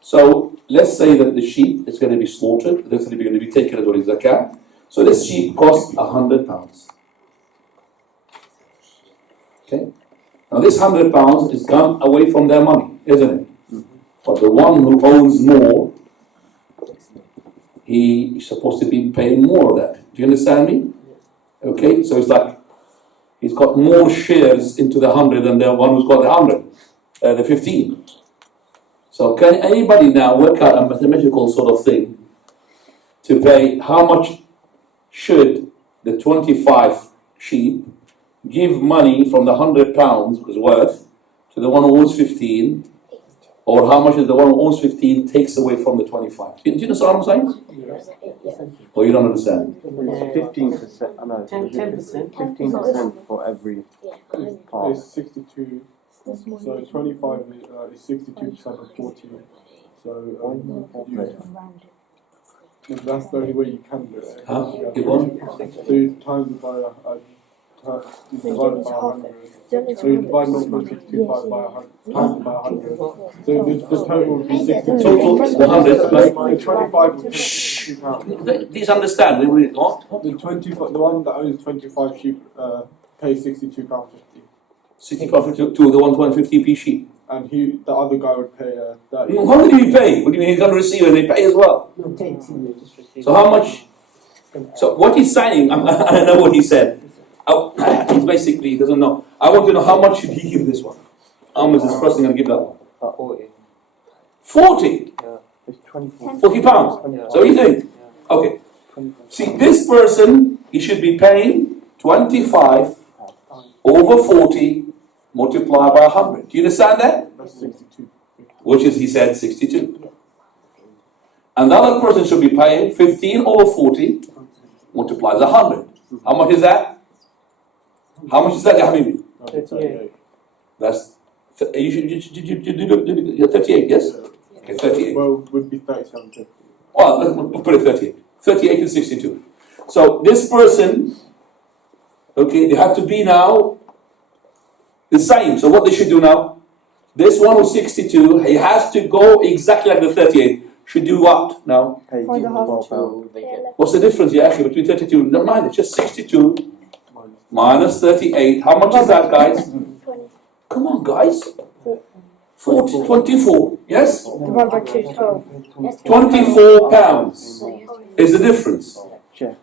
So let's say that the sheep is going to be slaughtered, that's going to be taken as well as zakat. So this sheep costs £100. Okay? Now this £100 is gone away from their money, isn't it? But the one who owns more, he is supposed to be paying more of that. Do you understand me? Okay, so it's like he's got more shares into the 100 than the one who's got the 15. So can anybody now work out a mathematical sort of thing to pay how much should the 25 sheep give money from the £100 worth to the one who owns 15? Or how much is the one who owns 15 takes away from the 25? Do you understand what I'm saying? Yes. Or you don't understand? 15%. I know. 10%. 15% for every part. It's 62. So 25 is 62% of 40. So that's the only way you can do it. Huh? Yeah. Give on? So you times it by you divide it by 100. So you divide 0.625 by 100, times it by 100. So the total would be 62. Total, the 100, The 25 would take £62. please understand, we will not. The one that owns 25 sheep pays £62.50. 60 profit to the 150p sheep. And the other guy would pay 30. How many do you pay? What do you mean he's going to receive and they pay as well? So how much? So what he's saying, I know what he said. He's basically, he doesn't know. I want to know how much should he give this one? How much is this person going to give that one? 40? It's 24. £40. So what do you think? Okay. See, this person, he should be paying 25 over 40 multiplied by 100. Do you understand that? That's 62. Which is, he said, 62. And the other person should be paying 15 over 40 multiplies 100. How much is that? How much is that, Ya Habibi? 38. That's, you 38, yes? Okay, 38. Well, would be 37.50. Well, let's put it 38. 38 and 62. So this person, okay, they have to be now the same. So what they should do now? This one who's 62, he has to go exactly like the 38. Should do what now? Find the half. What's the difference, yeah, actually, between 32? No, mind, it's just 62 minus 38. How much is that, guys? 20. Come on, guys. 40, 24, yes? Divided by 2 is 12. 24 pounds is the difference. Chef,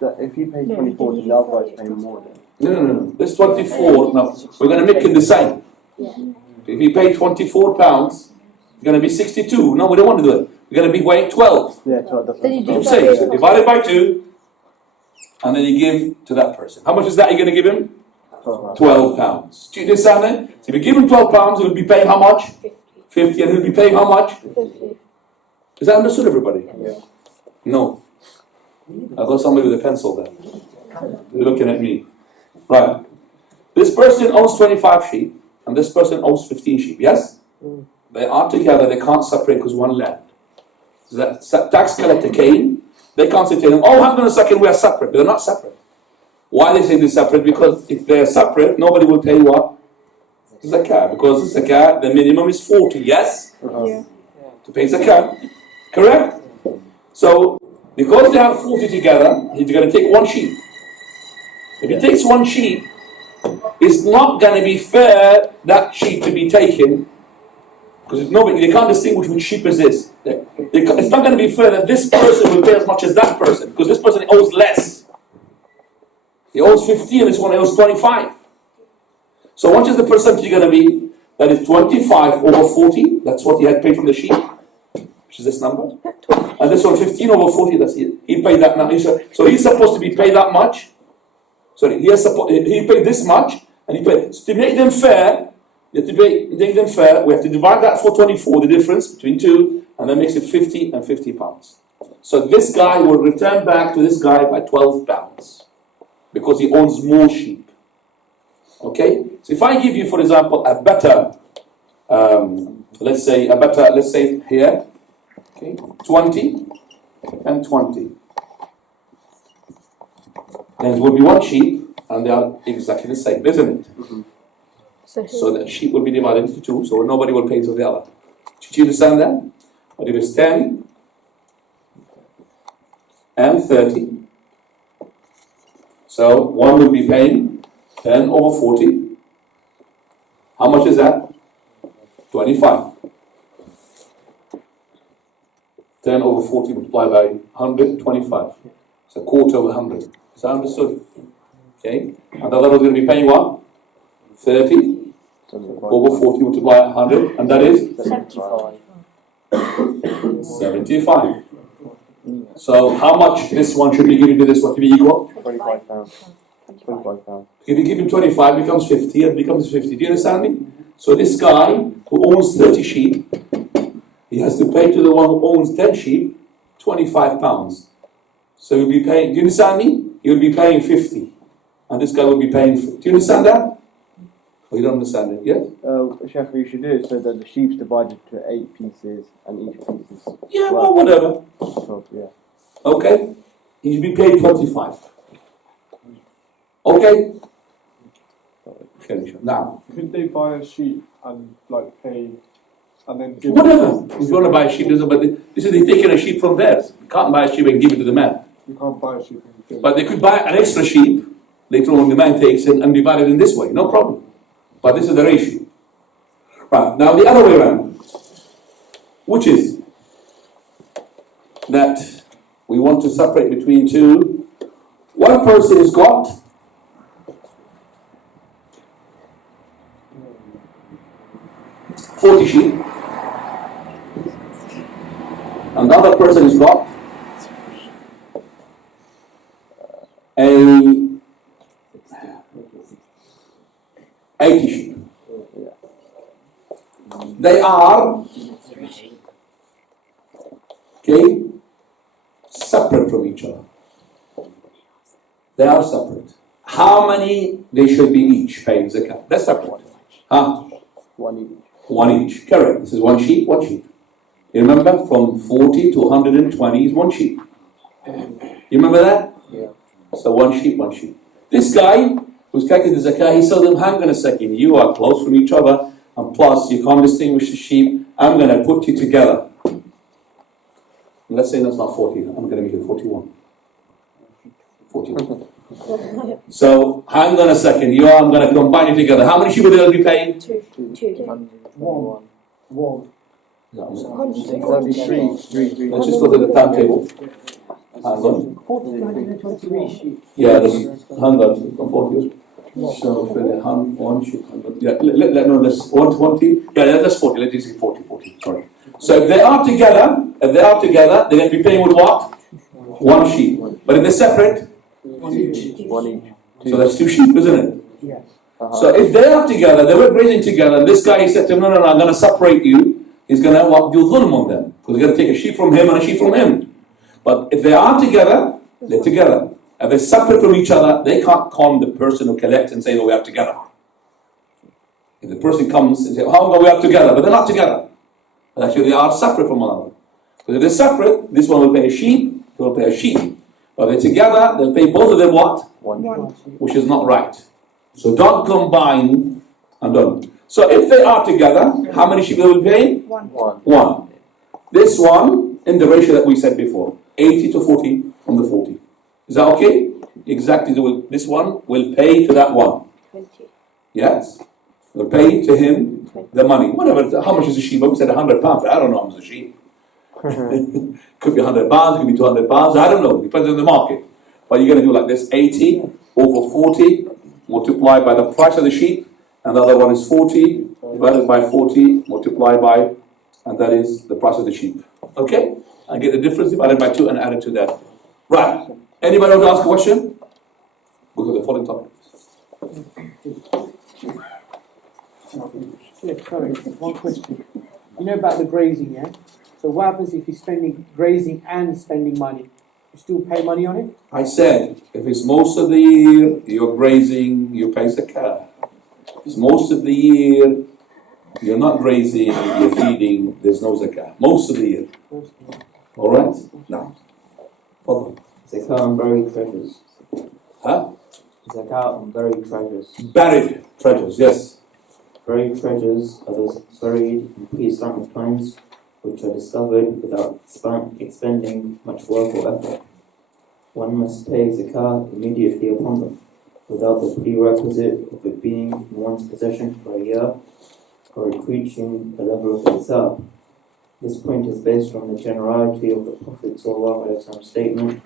so if you pay 24, then the other guy's paying more then. No. This 24, no, we're going to make it the same. If you pay 24 pounds, it's going to be 62. No, we don't want to do it. We're going to be weighing 12. Yeah, 12, that's Then you do I'm saying, so divided by 2, and then you give to that person. How much is that you're going to give him? 12 pounds. Do you understand that? So if you give him 12 pounds, he'll be paying how much? 50, and he'll be paying how much? 50. Is that understood, everybody? Yeah. No. I've got somebody with a pencil there. They're looking at me. Right. This person owns 25 sheep, and this person owns 15 sheep, yes? They are together, they can't separate because one land. So that tax collector came, they can't say to them, oh, hang on a second, we are separate. They're not separate. Why they say they're separate? Because if they're separate, nobody will pay what? Zakah. Because zakah, the minimum is 40, yes? Yeah. To pay zakah. Correct? So, because they have 40 together, he's going to take one sheep. If he takes one sheep, it's not going to be fair that sheep to be taken, because they can't distinguish which sheep is this. It's not going to be fair that this person will pay as much as that person, because this person owes less. He owes 50 and this one owes 25. So what is the percentage going to be? That is 25 over 40. That's what he had paid from the sheep, which is this number. And this one 15 over 40. That's it. He paid that now. So he's supposed to be paid that much. Sorry, he paid this much, and he paid. So to make them fair, we have to divide that for 24, the difference between two, and that makes it 50 and 50 pounds. So this guy will return back to this guy by 12 pounds. Because he owns more sheep. Okay? So if I give you, for example, a better, let's say here, okay, 20 and 20. Then it will be one sheep, and they are exactly the same, isn't it? So that sheep will be divided into two, so nobody will pay to the other. Did you understand that? But if it's 10 and 30, so one will be paying 10 over 40. How much is that? 25. 10 over 40 multiplied by 125. It's a quarter of 100. Is that understood? Okay. And the other one is going to be paying what? 30 over 40 multiplied by 100. And that is? 75. So how much this one should be given to this one to be equal? 25 pounds. 25 pounds. If you give him 25, it becomes 50, and becomes 50. Do you understand me? So this guy who owns 30 sheep, he has to pay to the one who owns 10 sheep 25 pounds. So he'll be paying, do you understand me? He'll be paying 50. And this guy will be paying 50. Do you understand that? Or you don't understand it, yes? Chef, what you should do is so that the sheep's divided to 8 pieces, and each piece is... Yeah, well, whatever. 12, yeah. Okay? He should be paid 25. Okay? Finish. Now. Could they buy a sheep and like pay and then give Whatever. If you want to buy a sheep, but this is they're taking a sheep from theirs. You can't buy a sheep and give it to the man. You can't buy a sheep and give it. But they could buy an extra sheep later on, the man takes it and divide it in this way, no problem. But this is the ratio. Right, now the other way around, which is that we want to separate between two. One person has got 40 sheep. Another person has got a 80 sheep. They are separate from each other. They are separate. How many they should be each paying zakat? That's separate. Huh? One each. One each. Correct. This is one sheep, one sheep. You remember? From 40 to 120 is one sheep. You remember that? Yeah. So one sheep, one sheep. This guy who's collecting the zakah, he told them, hang on a second, you are close from each other, and plus you can't distinguish the sheep. I'm going to put you together. Let's say that's not 40, I'm going to make it 41. 41. So, hang on a second, I'm going to combine it together. How many sheep will they be paying? Two. One. Let's just go to the timetable. Hang on. 423 sheep. Yeah, hang on. Come forward. So, for the one sheep, 100. Yeah, let's 120. Yeah, that's 40. Let's just say 40. Sorry. So, if they are together, they're going to be paying with what? One sheep. But if they're separate, One each. so that's two sheep, isn't it? Yes. So if they are together, they were grazing together, and this guy said to him, no, I'm going to separate you. He's going to do dhulm on them. Because he's going to take a sheep from him and a sheep from him. But if they are together, they're together. If they're separate from each other, they can't con the person who collects and say, no, we are together. If the person comes and says, how come we are together? But they're not together. But actually, they are separate from one another. Because if they're separate, this one will pay a sheep, they will pay a sheep. But if they're together, they'll pay both of them what? One. Which is not right. So don't combine and don't. So if they are together, how many sheep will be paying? One. This one, in the ratio that we said before, 80 to 40 from the 40. Is that okay? Exactly. This one will pay to that one. 20. Yes? Will pay to him the money. Whatever. How much is a sheep? We said £100. I don't know how much is a sheep. Could be £100, could be £200. I don't know. Depends on the market. But you're going to do like this: 80 over 40 multiplied by the price of the sheep, and the other one is 40 divided by 40 multiplied by, and that is the price of the sheep. Okay? And get the difference divided by 2 and add it to that. Right. Anybody want to ask a question? Go to the following topic. Yeah, sorry, one question. You know about the grazing, yeah? So what happens if you're spending grazing and spending money? You still pay money on it? I said, if it's most of the year you're grazing, you pay zakah. If it's most of the year you're not grazing, you're feeding, there's no zakah. Most of the year. Alright? Now. Follow. Zakat on buried treasures. Huh? Zakat on buried treasures. Buried treasures, yes. Buried treasures are those buried in pre-Islamic times which are discovered without expending much work or effort. One must pay zakat immediately upon them, without the prerequisite of it being in one's possession for a year, or it reaching the level of nisab. This point is based on the generality of the Prophet's statement: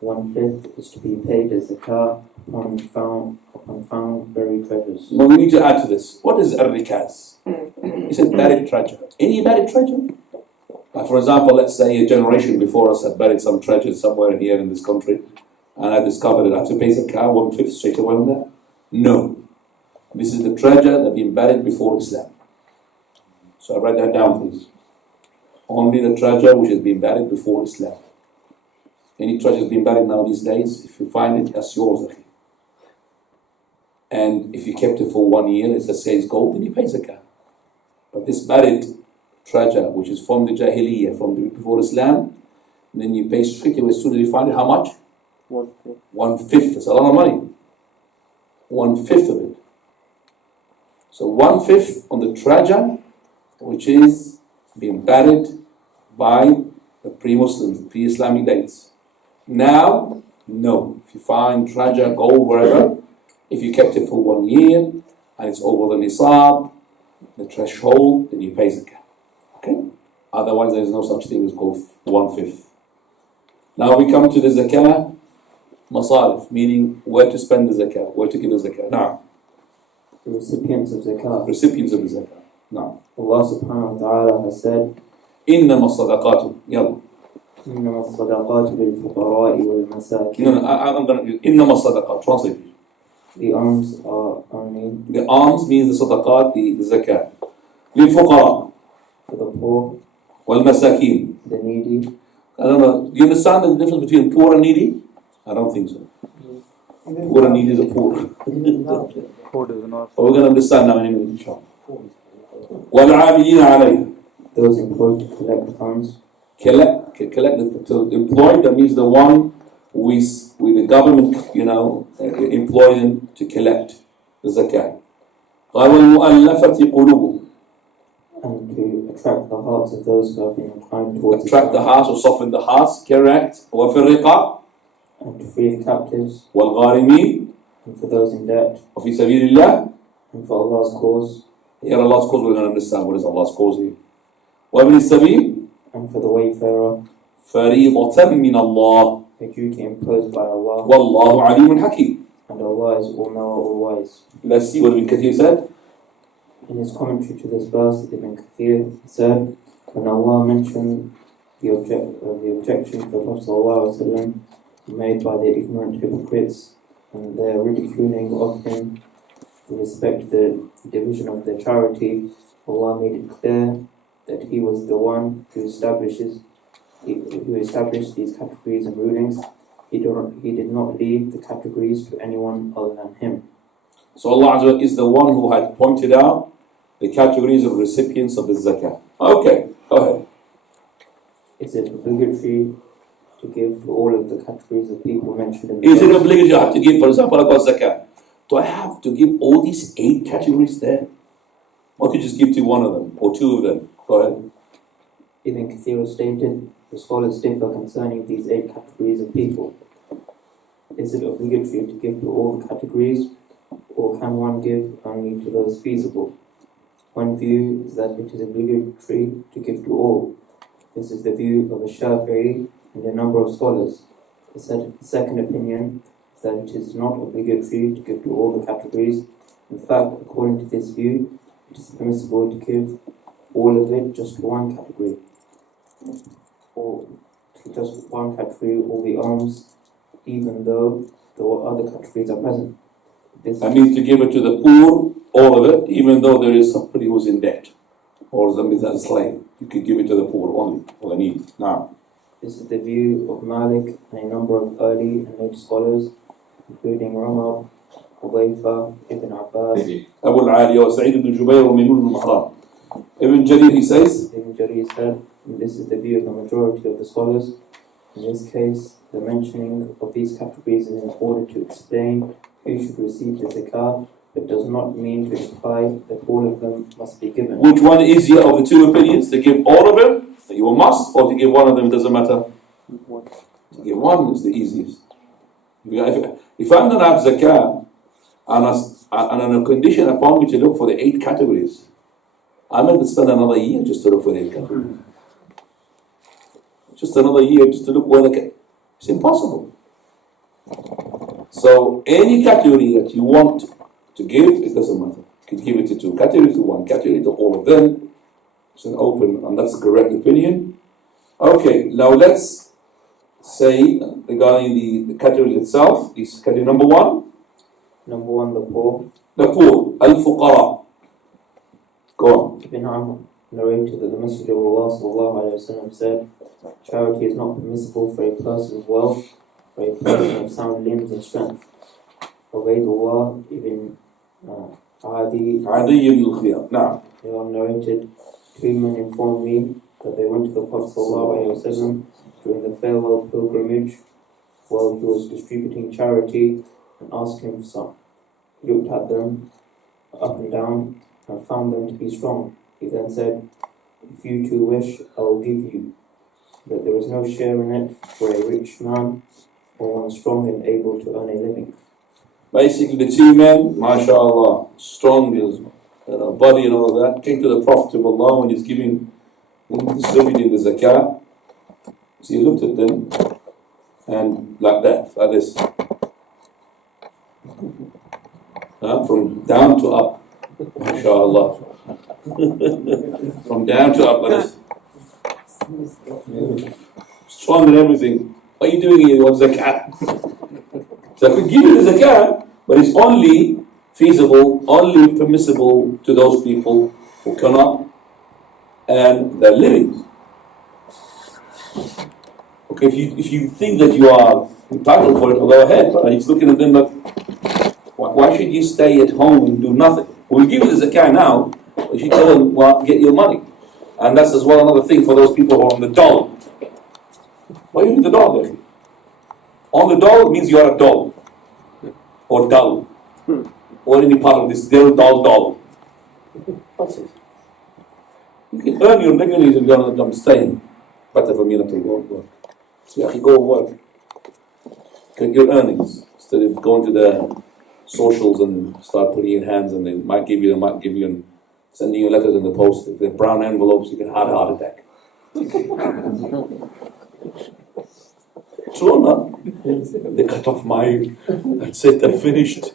1/5 is to be paid as zakat upon found buried treasures. Well, we need to add to this. What is ar-rikaz? He said buried treasure. Any buried treasure? Like for example, let's say a generation before us had buried some treasure somewhere in here in this country, and I discovered it. I have to pay zakat 1/5 straight away on that? No. This is the treasure that had been buried before Islam. So I write that down, please. Only the treasure which has been buried before Islam. Any treasure has been buried now these days, if you find it, that's yours. Akhi. And if you kept it for 1 year, let's say it's gold, then you pay zakat. But this buried treasure, which is from the Jahiliyyah, from before Islam, then you pay straight away as soon as you find it. How much? 1/5. 1/5. That's a lot of money. 1/5 of it. So 1/5 on the treasure, which is being buried by the pre-Muslims, pre-Islamic dates. Now, no. If you find treasure, gold, wherever, if you kept it for 1 year and it's over the nisab, the threshold, then you pay zakat. Okay? Otherwise, there is no such thing as called 1/5. Now we come to the zakah masarif, meaning where to spend the zakah, where to give the zakah. Now, The recipients of zakat. recipients of the zakah. Now, Allah subhanahu wa ta'ala has said, إنما الصدقات. يلا. إنما الصدقات للفقراء والمساكين. No, I'm going to إنما الصدقات. Translate. The alms are only The alms means the sadaqat, the zakat. للفقراء for the poor, والمساكين. the needy. I don't know. Do you understand the difference between poor and needy? I don't think so. Poor and needy is a poor. Poor does not. But we're going to understand now in a minute, inshallah. والعاملين عليه. those employed to collect the funds. To employ, that means the one with the government, employ them to collect the zakat. قال والمؤلفة قلوبهم. And to attract the hearts of those who have been inclined towards Attract the hearts or soften the hearts, correct. وفي الرقاب. and to free the captives, والغارمين. and for those in debt, وفي سبيل الله. and for Allah's cause, Here Allah's cause, we're going to understand what is Allah's cause here. وابن السبيل. and for the wayfarer, فريضة من الله. a duty imposed by Allah, والله عليم حكيم. and Allah is all-knower, all-wise. Let's see what Ibn Kathir said. In his commentary to this verse, Ibn Kathir said, when Allah mentioned the objection to the Prophet ﷺ made by the ignorant hypocrites and their ridiculing of him with respect to the division of the charity, Allah made it clear that He was the one who established these categories and rulings. He did not leave the categories to anyone other than Him. So Allah Azza wa Jalla is the one who had pointed out the categories of recipients of the zakah. Okay, go ahead. Is it obligatory to give to all of the categories of people mentioned in the Is it verse? obligatory I have to give, for example, I got zakah. Do I have to give all these 8 categories there? Or could you just give to one of them, or 2 of them? Go ahead. Ibn Kathir stated, the scholars differ concerning these 8 categories of people. Is it obligatory to give to all the categories, or can one give only to those feasible? One view is that it is obligatory to give to all. This is the view of a Shafi'i and a number of scholars. The second opinion is that it is not obligatory to give to all the categories. In fact, according to this view, it is permissible to give all of it just to one category, or to just one category, all the alms, even though the other categories are present. That means to give it to the poor, all of it, even though there is somebody who's in debt, or somebody that's a slave. You can give it to the poor only, all they need. Now, This is the view of Malik and a number of early and late scholars, including Umar, Hudayfa, Ibn Abbas, Abu al-Aliya wa Sa'id ibn Jubayr wa Maymun al-Mahram. Ibn Jarir, he says, Ibn Jarir said, and this is the view of the majority of the scholars. In this case, the mentioning of these categories is in order to explain who should receive the zakah, but does not mean to imply that all of them must be given. which one is easier of the 2 opinions? To give all of them, that you must, or to give one of them, it doesn't matter? To give one is the easiest. If I'm going to have zakah, and on a condition upon me to look for the 8 categories, I'm going to spend another year just to look for the 8 categories. Just another year just to look where it's impossible. So any category that you want to give, it doesn't matter. You can give it to 2 categories, to 1 category, to all of them. It's an open, and that's the correct opinion. Okay, now let's say regarding the category itself, this category number 1. Number 1, the poor. The poor, al-fuqara. Go on. Ibn Amr narrated that the Messenger of Allah ﷺ said, charity is not permissible for a person of wealth, for a person of sound limbs and strength. Ubaydullah ibn Adi Adi ibn al-Khiyar. Now, narrated, 2 men informed me that they went to the Prophet ﷺ during the farewell pilgrimage while he was distributing charity and asked him for some. He looked at them up and down and found them to be strong. He then said, if you 2 wish, I will give you. But there is no share in it for a rich man or one strong and able to earn a living. basically the 2 men, mashallah, strong as body and all of that, came to the Prophet of Allah when he's distributing the zakah. So he looked at them and like that, like this. From down to up, mashallah. From down to up like this. Strong and everything. What are you doing here? You want zakah? So I could give you the zakah, but it's only feasible, only permissible to those people who cannot earn their living. Okay, if you think that you are entitled for it, go ahead. But he's looking at them like, why should you stay at home and do nothing? We'll give you the zakah now, but you should tell them, well, get your money. And that's as well another thing for those people who are on the dole. Why are you in the dole there? On the dole means you are a dole. Or dull. Or any part of this dull. What's it? You can earn your living and I'm staying. Better for me not to work. So you go work. Get your earnings. Instead of going to the socials and start putting in hands and they might give you and sending you letters in the post. If they're brown envelopes, you can have a heart attack. True or not? They cut off my, that's it, I'm finished.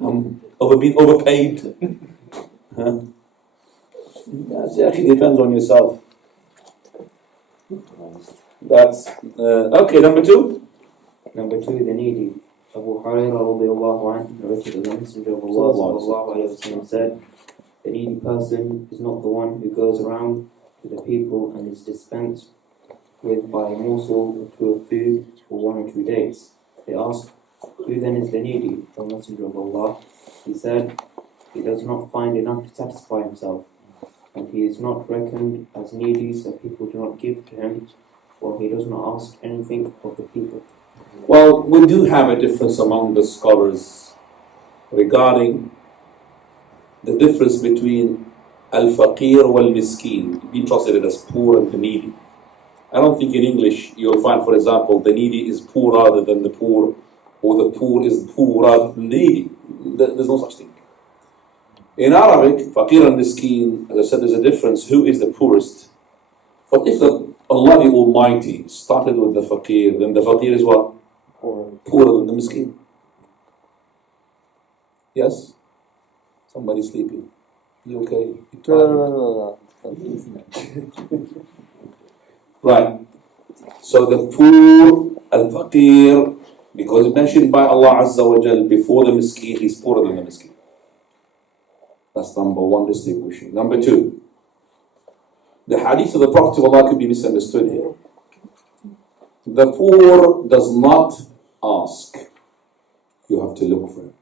I'm being overpaid. Huh? It actually depends on yourself. That's, okay, number 2. Number 2, the needy. Abu Hurairah radiallahu anhu narrated that the Messenger of Allah sallallahu alayhi wa sallam said, the needy person is not the one who goes around to the people and is dispensed with by a morsel or 2 of food for 1 or 2 days. They asked, who then is the needy, O Messenger of Allah? He said, he does not find enough to satisfy himself, and he is not reckoned as needy, so people do not give to him, while he does not ask anything of the people. Well, we do have a difference among the scholars regarding the difference between al-faqir wal-miskeen, being translated as poor and the needy. I don't think in English you'll find, for example, the needy is poor rather than the poor, or the poor is poor rather than the needy. There's no such thing. In Arabic, faqir and miskeen, as I said, there's a difference. Who is the poorest? But if Allah the Almighty started with the faqir, then the faqir is what? Poorer than the miskeen. Yes? Somebody sleeping. You okay? You tired? Right. So the poor, al-faqir, because it's mentioned by Allah Azza wa Jal before the miskeen, he's poorer than the miskeen. That's number 1 distinguishing. Number 2, the hadith of the Prophet of Allah could be misunderstood here. The poor does not ask. You have to look for him.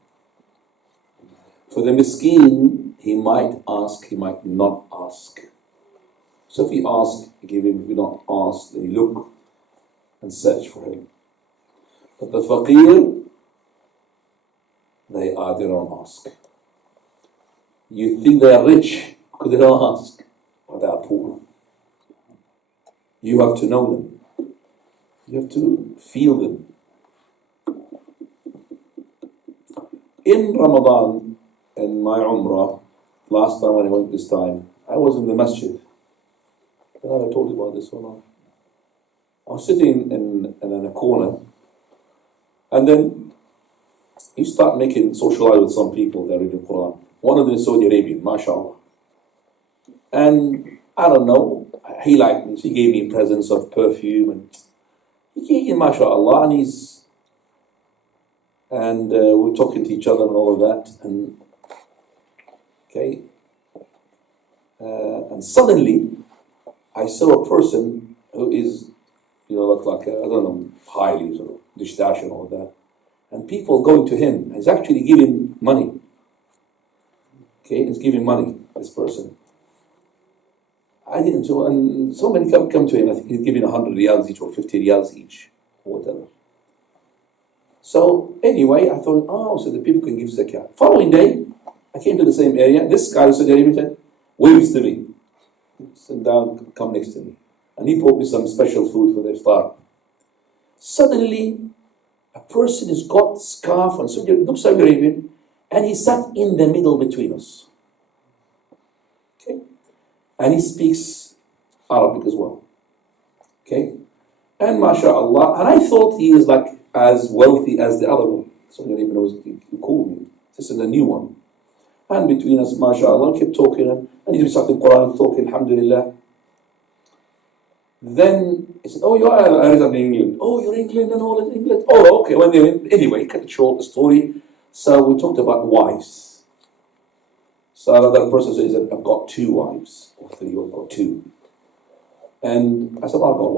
For the miskeen, he might ask, he might not ask. So if he asks, give him. If he not ask, then you look and search for him. But the faqir, they don't ask. You think they are rich because they don't ask, but they are poor. You have to know them. You have to feel them. In Ramadan, in my Umrah, last time when I went this time, I was in the masjid. I never told you about this or not. I was sitting in a corner, and then you start making socialize with some people that read the Quran. One of them is Saudi Arabian, mashallah. And I don't know, he liked me, so he gave me presents of perfume, and he gave me, mashallah, and we're talking to each other and all of that, and okay, and suddenly I saw a person who is, look like, I don't know, highly or dish dash and all of that, and people going to him, he's actually giving money. Okay, he's giving money, this person. I didn't know, and so many come to him, I think he's giving 100 riyals each or 50 riyals each, or whatever. So anyway, I thought, so the people can give zakat. Following day, I came to the same area. This guy said, waves to me. Sit down, come next to me. And he brought me some special food for the iftar. Suddenly, a person has got scarf and looks Arabian, and he sat in the middle between us. Okay? And he speaks Arabic as well. Okay? And mashallah, and I thought he is like as wealthy as the other one. So he called me. This is a new one. And between us, mashallah, kept talking, and he was talking Quran, talking, alhamdulillah. Then he said, oh, you are in England. Oh, you're England and all in England. Oh, okay. Well, anyway, cut it short, the story. So we talked about wives. So another person said, I've got 2 wives, or 3, or 2. And I said, well, I've got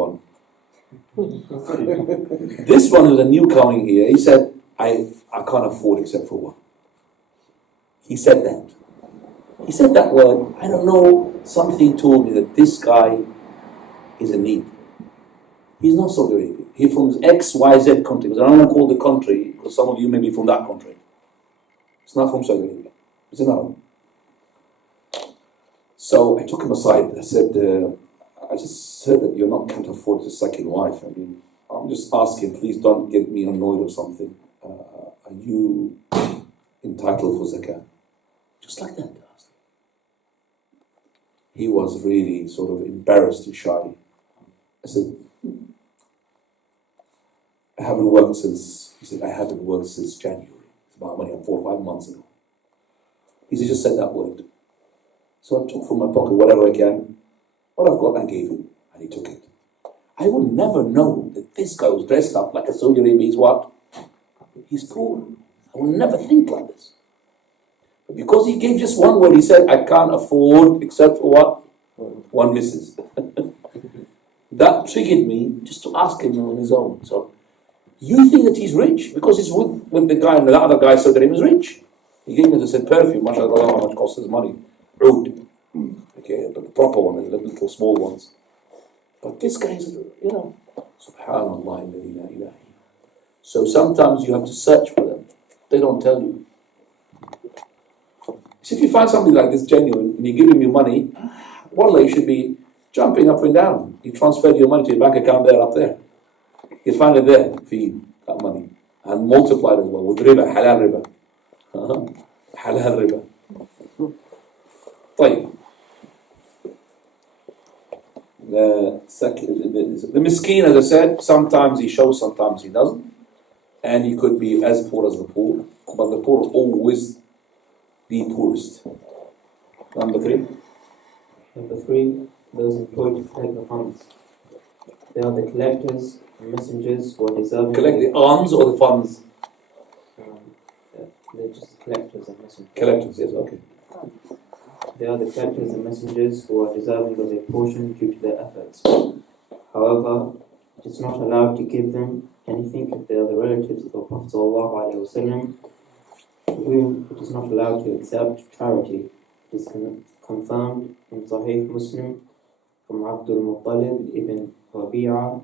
1. This one who's a new coming here, he said, I can't afford except for 1. He said that. He said that word. I don't know. something told me that this guy is in need. He's not Saudi Arabia. He's from XYZ country. Because I don't want to call the country, because some of you may be from that country. It's not from Saudi Arabia. It's an Arab. So I took him aside. I said, I just said that you're not can't afford a second wife. I mean, I'm just asking, please don't get me annoyed or something. Are you entitled for zakah? Just like that. He was really sort of embarrassed and shy. I said, I haven't worked since, he said, I haven't worked since January. It's about 4 or 5 months ago. He said, just said that word. So I took from my pocket whatever I can. What I've got, I gave him. And he took it. I would never know that this guy was dressed up like a Saudi Arabian. He's what? He's poor. I would never think like this. But because he gave just one word, he said, I can't afford except for what? One missus. That triggered me just to ask him on his own. So, you think that he's rich? Because he's with the guy, and the other guy said that he was rich. He gave me the perfume, mashallah, how much costs his money. Oud. Okay, but the proper one, the little small ones. But this guy is, subhanallah, la ilaha illa. So sometimes you have to search for them. They don't tell you. So if you find somebody like this genuine, and you give him your money, wallah, you should be jumping up and down. You transferred your money to your bank account there, up there. You find it there for you, that money. And multiply it as well with riba, halal riba. Halal riba. طيب. The miskin, as I said, sometimes he shows, sometimes he doesn't. And he could be as poor as the poor. But the poor always the poorest. Number 3. Number 3, those employed to collect the funds. They are the collectors and messengers who are deserving. Collect the alms or the funds? They're just collectors and messengers. Collectors, yes, okay. They are the collectors and messengers who are deserving of their portion due to their efforts. However, it is not allowed to give them anything if they are the relatives of the Prophet ﷺ, to whom it is not allowed to accept charity. It is confirmed in Sahih Muslim from Abdul Muttalib ibn Rabi'a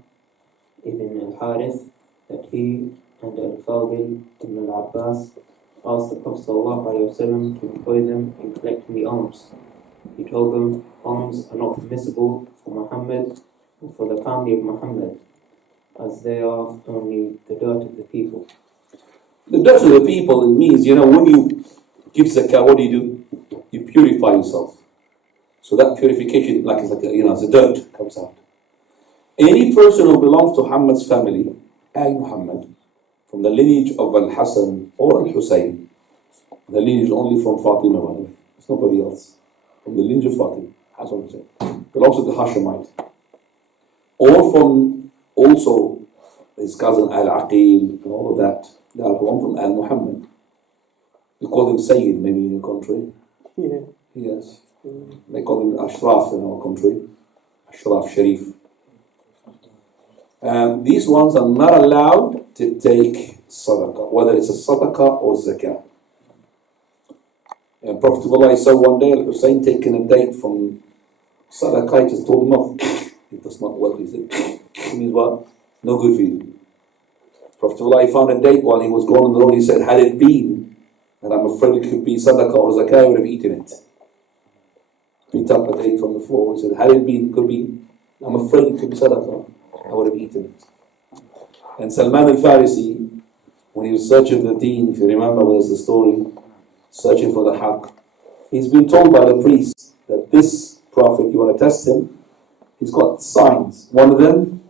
ibn al-Harith that he and al-Fadil ibn al-Abbas asked the Prophet ﷺ to employ them in collecting the alms. He told them alms are not permissible for Muhammad or for the family of Muhammad, as they are only the dirt of the people. The dirt of the people, it means, when you give zakah, what do? You purify yourself. So that purification, like the dirt comes out. Any person who belongs to Muhammad's family, Muhammad, from the lineage of Al-Hassan or Al-Hussein, the lineage only from Fatima, it's nobody else. From the lineage of Fatima, Hassan Hussein, belongs to the Hashemite. Or from also his cousin Al-Aqil and all of that, they are belong from Al-Muhammad. We call them Sayyid maybe in your country. Yeah. Yes. They call them Ashraf in our country. Ashraf Sharif. These ones are not allowed to take sadaqah, whether it's a sadaqah or zakah. And Prophet of Allah saw one day Al-Hussein taking a date from sadaqah, he just told him off. It does not work, he said. It means what? No good for you. Prophet of Allah found a date while he was going on the road, he said, had it been, and I'm afraid it could be sadaqah or zakah, I would have eaten it. Picked up a date from the floor, he said, had it been, could be, I'm afraid it could be sadaqah, I would have eaten it. And Salman al-Farisi, when he was searching for the deen, if you remember, there's the story, searching for the haqq, he's been told by the priest that this prophet, you want to test him, he's got signs. One of them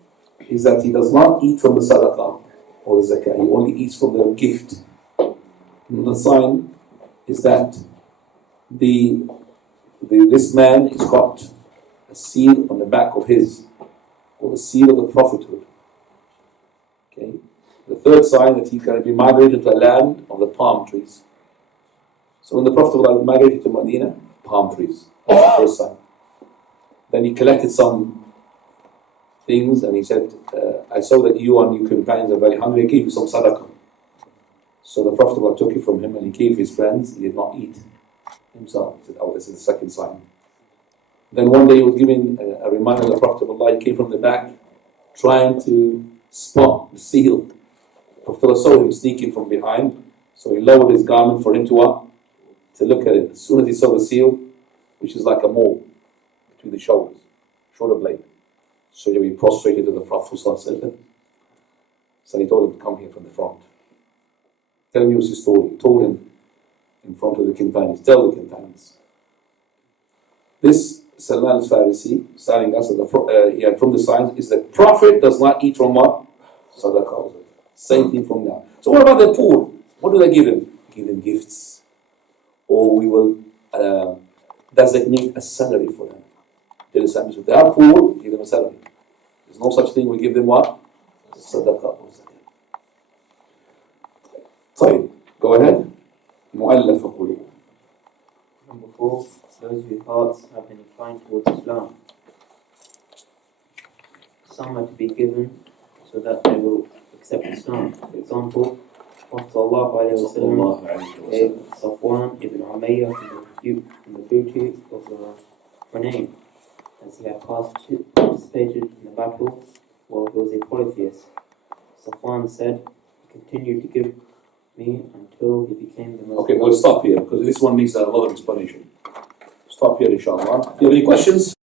is that he does not eat from the sadaqah or the zakah, he only eats from the gift. Another sign is that this man has got a seal on the back of his, or the seal of the prophethood. Okay. The third sign that he's going to be migrated to a land of the palm trees. So when the Prophet migrated to Medina, palm trees. That's the first sign. Then he collected some things and he said, I saw that you and your companions are very hungry, I gave you some sadaqah. So the Prophet took it from him and he gave his friends, he did not eat himself. He said, oh, this is the second sign. Then one day he was giving a reminder of the Prophet of Allah. He came from the back, trying to spot the seal. Prophet saw him sneaking from behind, so he lowered his garment for him to what? To look at it. As soon as he saw the seal, which is like a mole between the shoulders, shoulder blade, so he prostrated to the Prophet. So he told him to come here from the front. Tell me his story. He told him in front of the companions. Tell the companions. This Salman al-Farisi, telling us that from the signs is that Prophet does not eat from what? Sadaqah. Same thing from now. So what about the poor? What do they give him? Give them gifts. Or we will designate a salary for them. If they are poor, give them a salary. There's no such thing, we give them what? Sadaqah. طيب, go ahead. مؤلف قلوب. Number 4, those whose hearts have been inclined towards Islam. Some are to be given so that they will accept Islam. For example, Prophet ﷺ gave Safwan ibn Umayyah from the booty of the Hunayn, as he had participated in the battle while he was a polytheist. Safwan said, he continued to give me until he became the most... Okay, we'll stop here because this one needs a lot of explanation. Stop here, inshallah. Do you have any questions?